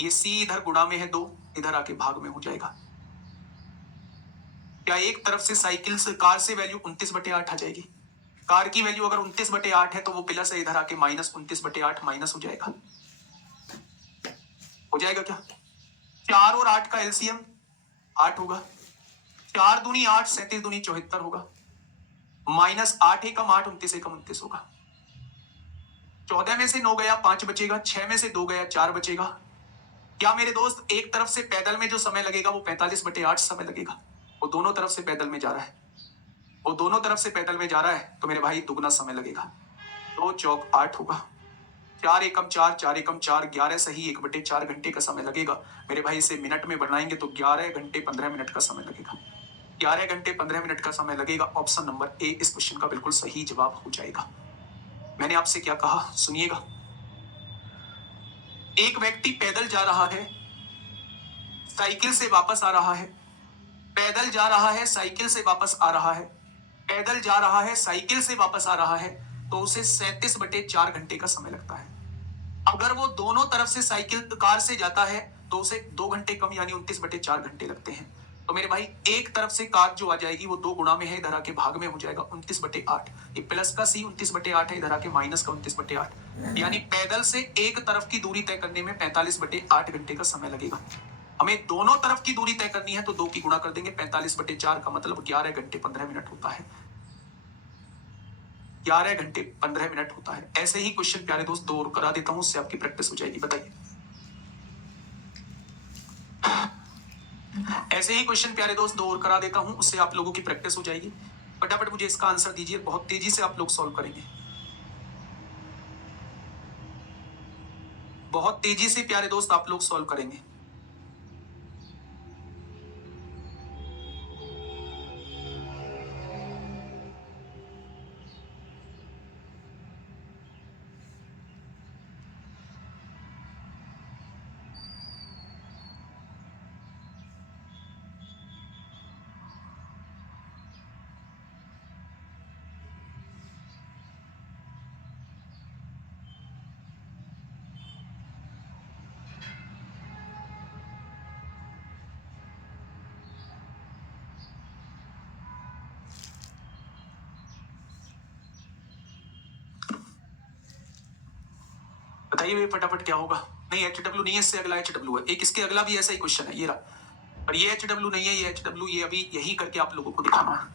ये c इधर गुणा में है 2, इधर आके भाग में हो जाएगा। क्या एक तरफ से साइकिल से, कार से वैल्यू 29/8 आ जाएगी? कार की वैल्यू अगर 29/8 है तो वो प्लस है, इधर आके -29/8 माइनस हो जाएगा। हो जाएगा क्या? 4 और 8 का एलसीएम 8 होगा। 4 दूनी 8, 37 दूनी 74 होगा। माइनस 8 एकम 8, 29 एकम 29 होगा। 14 में से 9 गया 5 बचेगा, 6 में से 2 गया 4 बचेगा। क्या मेरे दोस्त एक तरफ से पैदल में जो समय लगेगा वो 45/8 समय लगेगा। वो दोनों तरफ से पैदल में जा रहा है, वो दोनों तरफ से पैदल में जा रहा है, तो मेरे भाई दुगना समय लगेगा। 2 चौक 8 होगा। 4 एकम 4, 4 एकम 4, 11 सही 1/4 घंटे का समय लगेगा। मेरे भाई इसे मिनट में बनाएंगे तो 11 घंटे 15 मिनट का समय लगेगा। 11 घंटे 15 मिनट का समय लगेगा। ऑप्शन नंबर ए इस क्वेश्चन का बिल्कुल सही जवाब हो जाएगा। मैंने आपसे क्या कहा, सुनिएगा। एक व्यक्ति पैदल जा रहा है, साइकिल से वापस आ रहा है। पैदल जा रहा है, साइकिल से वापस आ रहा है। पैदल जा रहा है, साइकिल से वापस आ रहा है, तो उसे 37/4 घंटे का समय लगता है। अगर वो दोनों तरफ से साइकिल कार से जाता है तो उसे 2 घंटे कम यानी 29/4 घंटे लगते हैं। तो मेरे भाई एक तरफ से कार जो आ जाएगी वो 2 गुणा में है, इधर आके भाग में हो जाएगा 29/8। ये प्लस का सी 29/8 है, इधर आके माइनस का 29/8, यानी पैदल से एक तरफ की दूरी तय करने में 45/8 घंटे का समय लगेगा। हमें दोनों तरफ की दूरी तय करनी है तो 2 की गुणा कर देंगे, 45/4 का मतलब 11 घंटे 15 मिनट होता है। 11 घंटे 15 मिनट होता है। ऐसे ही क्वेश्चन प्यारे दोस्त 2 और करा देता हूं, उससे आपकी प्रैक्टिस हो जाएगी। बताइए, ऐसे ही क्वेश्चन प्यारे दोस्त 2 और करा देता हूं, उससे आप लोगों की प्रैक्टिस हो जाएगी। फटाफट मुझे इसका आंसर दीजिए, बहुत तेजी से आप लोग सॉल्व करेंगे, बहुत तेजी से प्यारे दोस्त आप लोग सॉल्व करेंगे। बताइए भाई फटाफट क्या होगा। नहीं, HW नहीं है, इससे अगला HW है। एक इसके अगला भी ऐसा ही क्वेश्चन है, ये रहा। और ये HW नहीं है, ये HW, ये अभी यही करके आप लोगों को दिखाना है।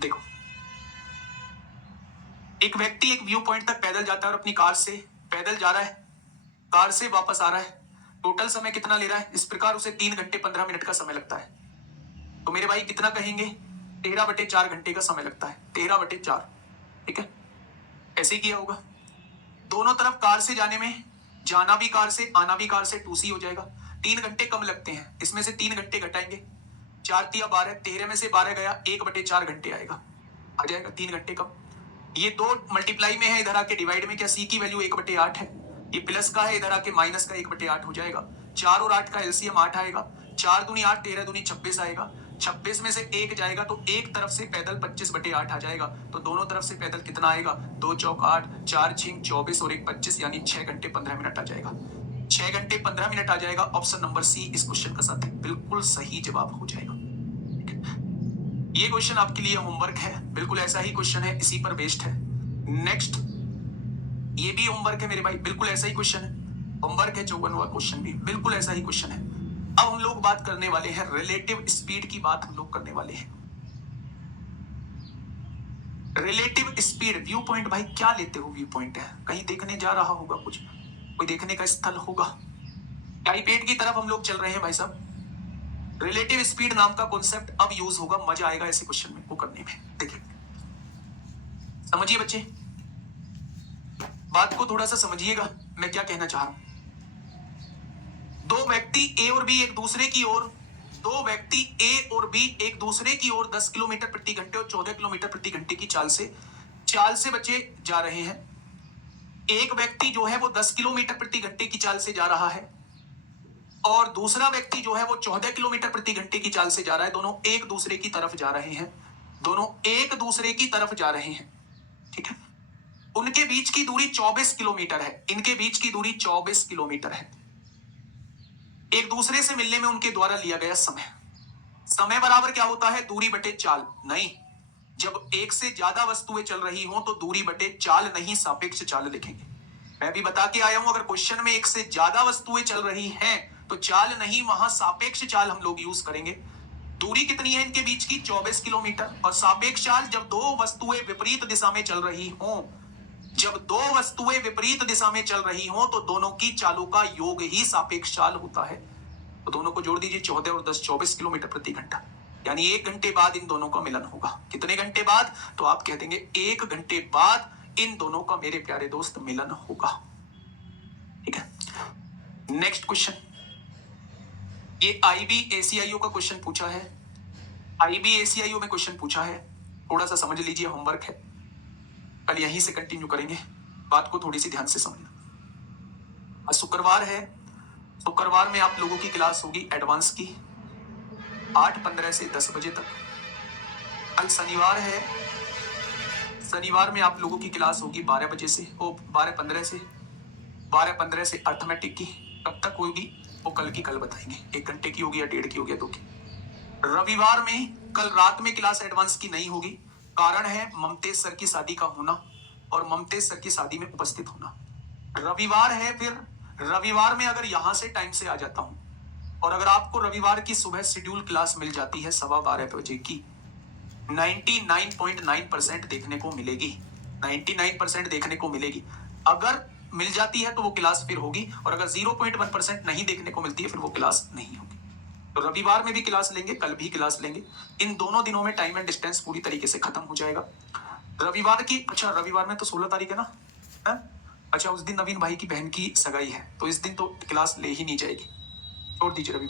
देखो, एक व्यक्ति एक व्यू पॉइंट तक पैदल जाता है और अपनी कार से पैदल जा रहा है, कार से वापस आ रहा है। टोटल समय कितना ले रहा है, इस प्रकार उसे 3 घंटे 15 मिनट का समय लगता है। तो मेरे भाई कितना कहेंगे, 13/4 घंटे का समय लगता है। 13/4, ठीक है, ऐसे ही किया होगा। दोनों तरफ कार से जाने में, जाना भी कार से आना भी कार से 2C हो जाएगा। 3 घंटे कम लगते हैं, इसमें से 3 घंटे घटाएंगे, 4 तिया 12, 13 में से 12 गया, 1/4 घंटे आएगा, आ जाएगा 3 घंटे कम। ये 2 मल्टीप्लाई में है, इधर आके डिवाइड में, क्या सी की वैल्यू 1/8 है, ये प्लस का है, इधर आके माइनस का 1/8 हो जाएगा। 4 और 8 का एलसीएम 8 आएगा। 4 दूनी 8, 13 दूनी 26 आएगा। 26 में से 1 जाएगा तो एक तरफ से पैदल 25/8 आ जाएगा। तो दोनों तरफ से पैदल कितना आएगा, 2 चौक 8, 4 छिंग 24 और 1 25, यानी 6 घंटे 15 मिनट आ जाएगा। 6 घंटे 15 मिनट आ जाएगा। ऑप्शन नंबर सी इस क्वेश्चन का साथ बिल्कुल सही जवाब हो जाएगा। ये क्वेश्चन आपके लिए होमवर्क है, बिल्कुल ऐसा ही क्वेश्चन है, इसी पर बेस्ड है। नेक्स्ट, ये भी होमवर्क है मेरे भाई, बिल्कुल ऐसा ही क्वेश्चन है, होमवर्क है। 54वां क्वेश्चन भी बिल्कुल ऐसा ही क्वेश्चन है। अब हम लोग बात करने वाले हैं रिलेटिव स्पीड की, बात हम लोग करने वाले हैं। रिलेटिव स्पीड, व्यू पॉइंट, भाई क्या लेते हो व्यू पॉइंट है, कहीं देखने जा रहा होगा, कुछ कोई देखने का स्थल होगा, टाइपेट की तरफ हम लोग चल रहे हैं भाई साहब। रिलेटिव स्पीड नाम का कॉन्सेप्ट अब यूज होगा, मजा आएगा ऐसे क्वेश्चन में को करने में। देखिए, समझिए बच्चे, बात को थोड़ा सा समझिएगा, मैं क्या कहना चाह रहा हूं। दो व्यक्ति ए और बी एक दूसरे की ओर, दो व्यक्ति ए और बी एक दूसरे की ओर 10 किलोमीटर प्रति घंटे और 14 किलोमीटर प्रति घंटे की चाल से बचे जा रहे हैं। एक व्यक्ति जो है वो 10 किलोमीटर प्रति घंटे की चाल से जा रहा है और दूसरा व्यक्ति जो है वो 14 किलोमीटर प्रति घंटे की चाल से जा रहा है। दोनों एक दूसरे की तरफ जा रहे हैं, दोनों एक दूसरे की तरफ जा रहे हैं, ठीक है। उनके बीच की दूरी 24 किलोमीटर है, इनके बीच की दूरी 24 किलोमीटर है। एक दूसरे से मिलने में उनके द्वारा लिया गया समय, समय बराबर क्या होता है? दूरी बटे चाल। नहीं, जब एक से ज्यादा वस्तुएं चल रही हो तो दूरी बटे चाल नहीं, सापेक्ष चाल लिखेंगे। मैं भी बता के आया हूं, अगर क्वेश्चन में एक से ज्यादा वस्तुएं चल रही हैं तो चाल नहीं, वहां सापेक्ष चाल हम लोग यूज करेंगे। दूरी कितनी है इनके बीच की? 24 किलोमीटर। और सापेक्ष चाल, जब दो वस्तुएं विपरीत दिशा में चल रही हो, जब दो वस्तुएं विपरीत दिशा में चल रही हो तो दोनों की चालों का योग ही सापेक्ष चाल होता है। तो दोनों को जोड़ दीजिए, 14 और 10 24 किलोमीटर प्रति घंटा, यानी 1 घंटे बाद इन दोनों का मिलन होगा। कितने घंटे बाद? तो आप कह देंगे 1 घंटे बाद इन दोनों का मेरे प्यारे दोस्त मिलन होगा। ठीक है, नेक्स्ट क्वेश्चन, ये IBACIO का क्वेश्चन पूछा है। IBACIO में क्वेश्चन पूछा है, थोड़ा सा समझ लीजिए, होमवर्क है, कल यहीं से कंटिन्यू करेंगे, बात को थोड़ी सी ध्यान से समझना। आज शुक्रवार है, शुक्रवार में आप लोगों की क्लास होगी एडवांस की 8:15 से 10 बजे तक। कल शनिवार है, शनिवार में आप लोगों की क्लास होगी 12 बजे से, 12:15 से अर्थमेटिक की। कब तक होगी वो कल की कल बताएंगे, 1 घंटे की होगी या 1.5 की होगी या 2 की। रविवार में कल रात में क्लास एडवांस की नहीं होगी, कारण है ममतेज सर की शादी का होना और ममतेज सर की शादी में उपस्थित होना। रविवार है, फिर रविवार में अगर यहां से टाइम से आ जाता हूं और अगर आपको रविवार की सुबह शेड्यूल क्लास मिल जाती है 12:15 बजे की, 99.9% देखने को मिलेगी, 99% देखने को मिलेगी। अगर मिल जाती है तो वो क्लास फिर होगी, और अगर 0.1% नहीं देखने को मिलती है फिर वो क्लास नहीं होगी। तो रविवार में भी क्लास लेंगे, कल भी क्लास लेंगे। इन दोनों दिनों में टाइम एंड डिस्टेंस पूरी तरीके से खत्म हो जाएगा। रविवार की, अच्छा रविवार में तो 16 तारीख है ना, है? अच्छा, उस दिन नवीन भाई की बहन की सगाई है, तो इस दिन तो क्लास ले ही नहीं जाएगी, छोड़ दीजिए रविवार।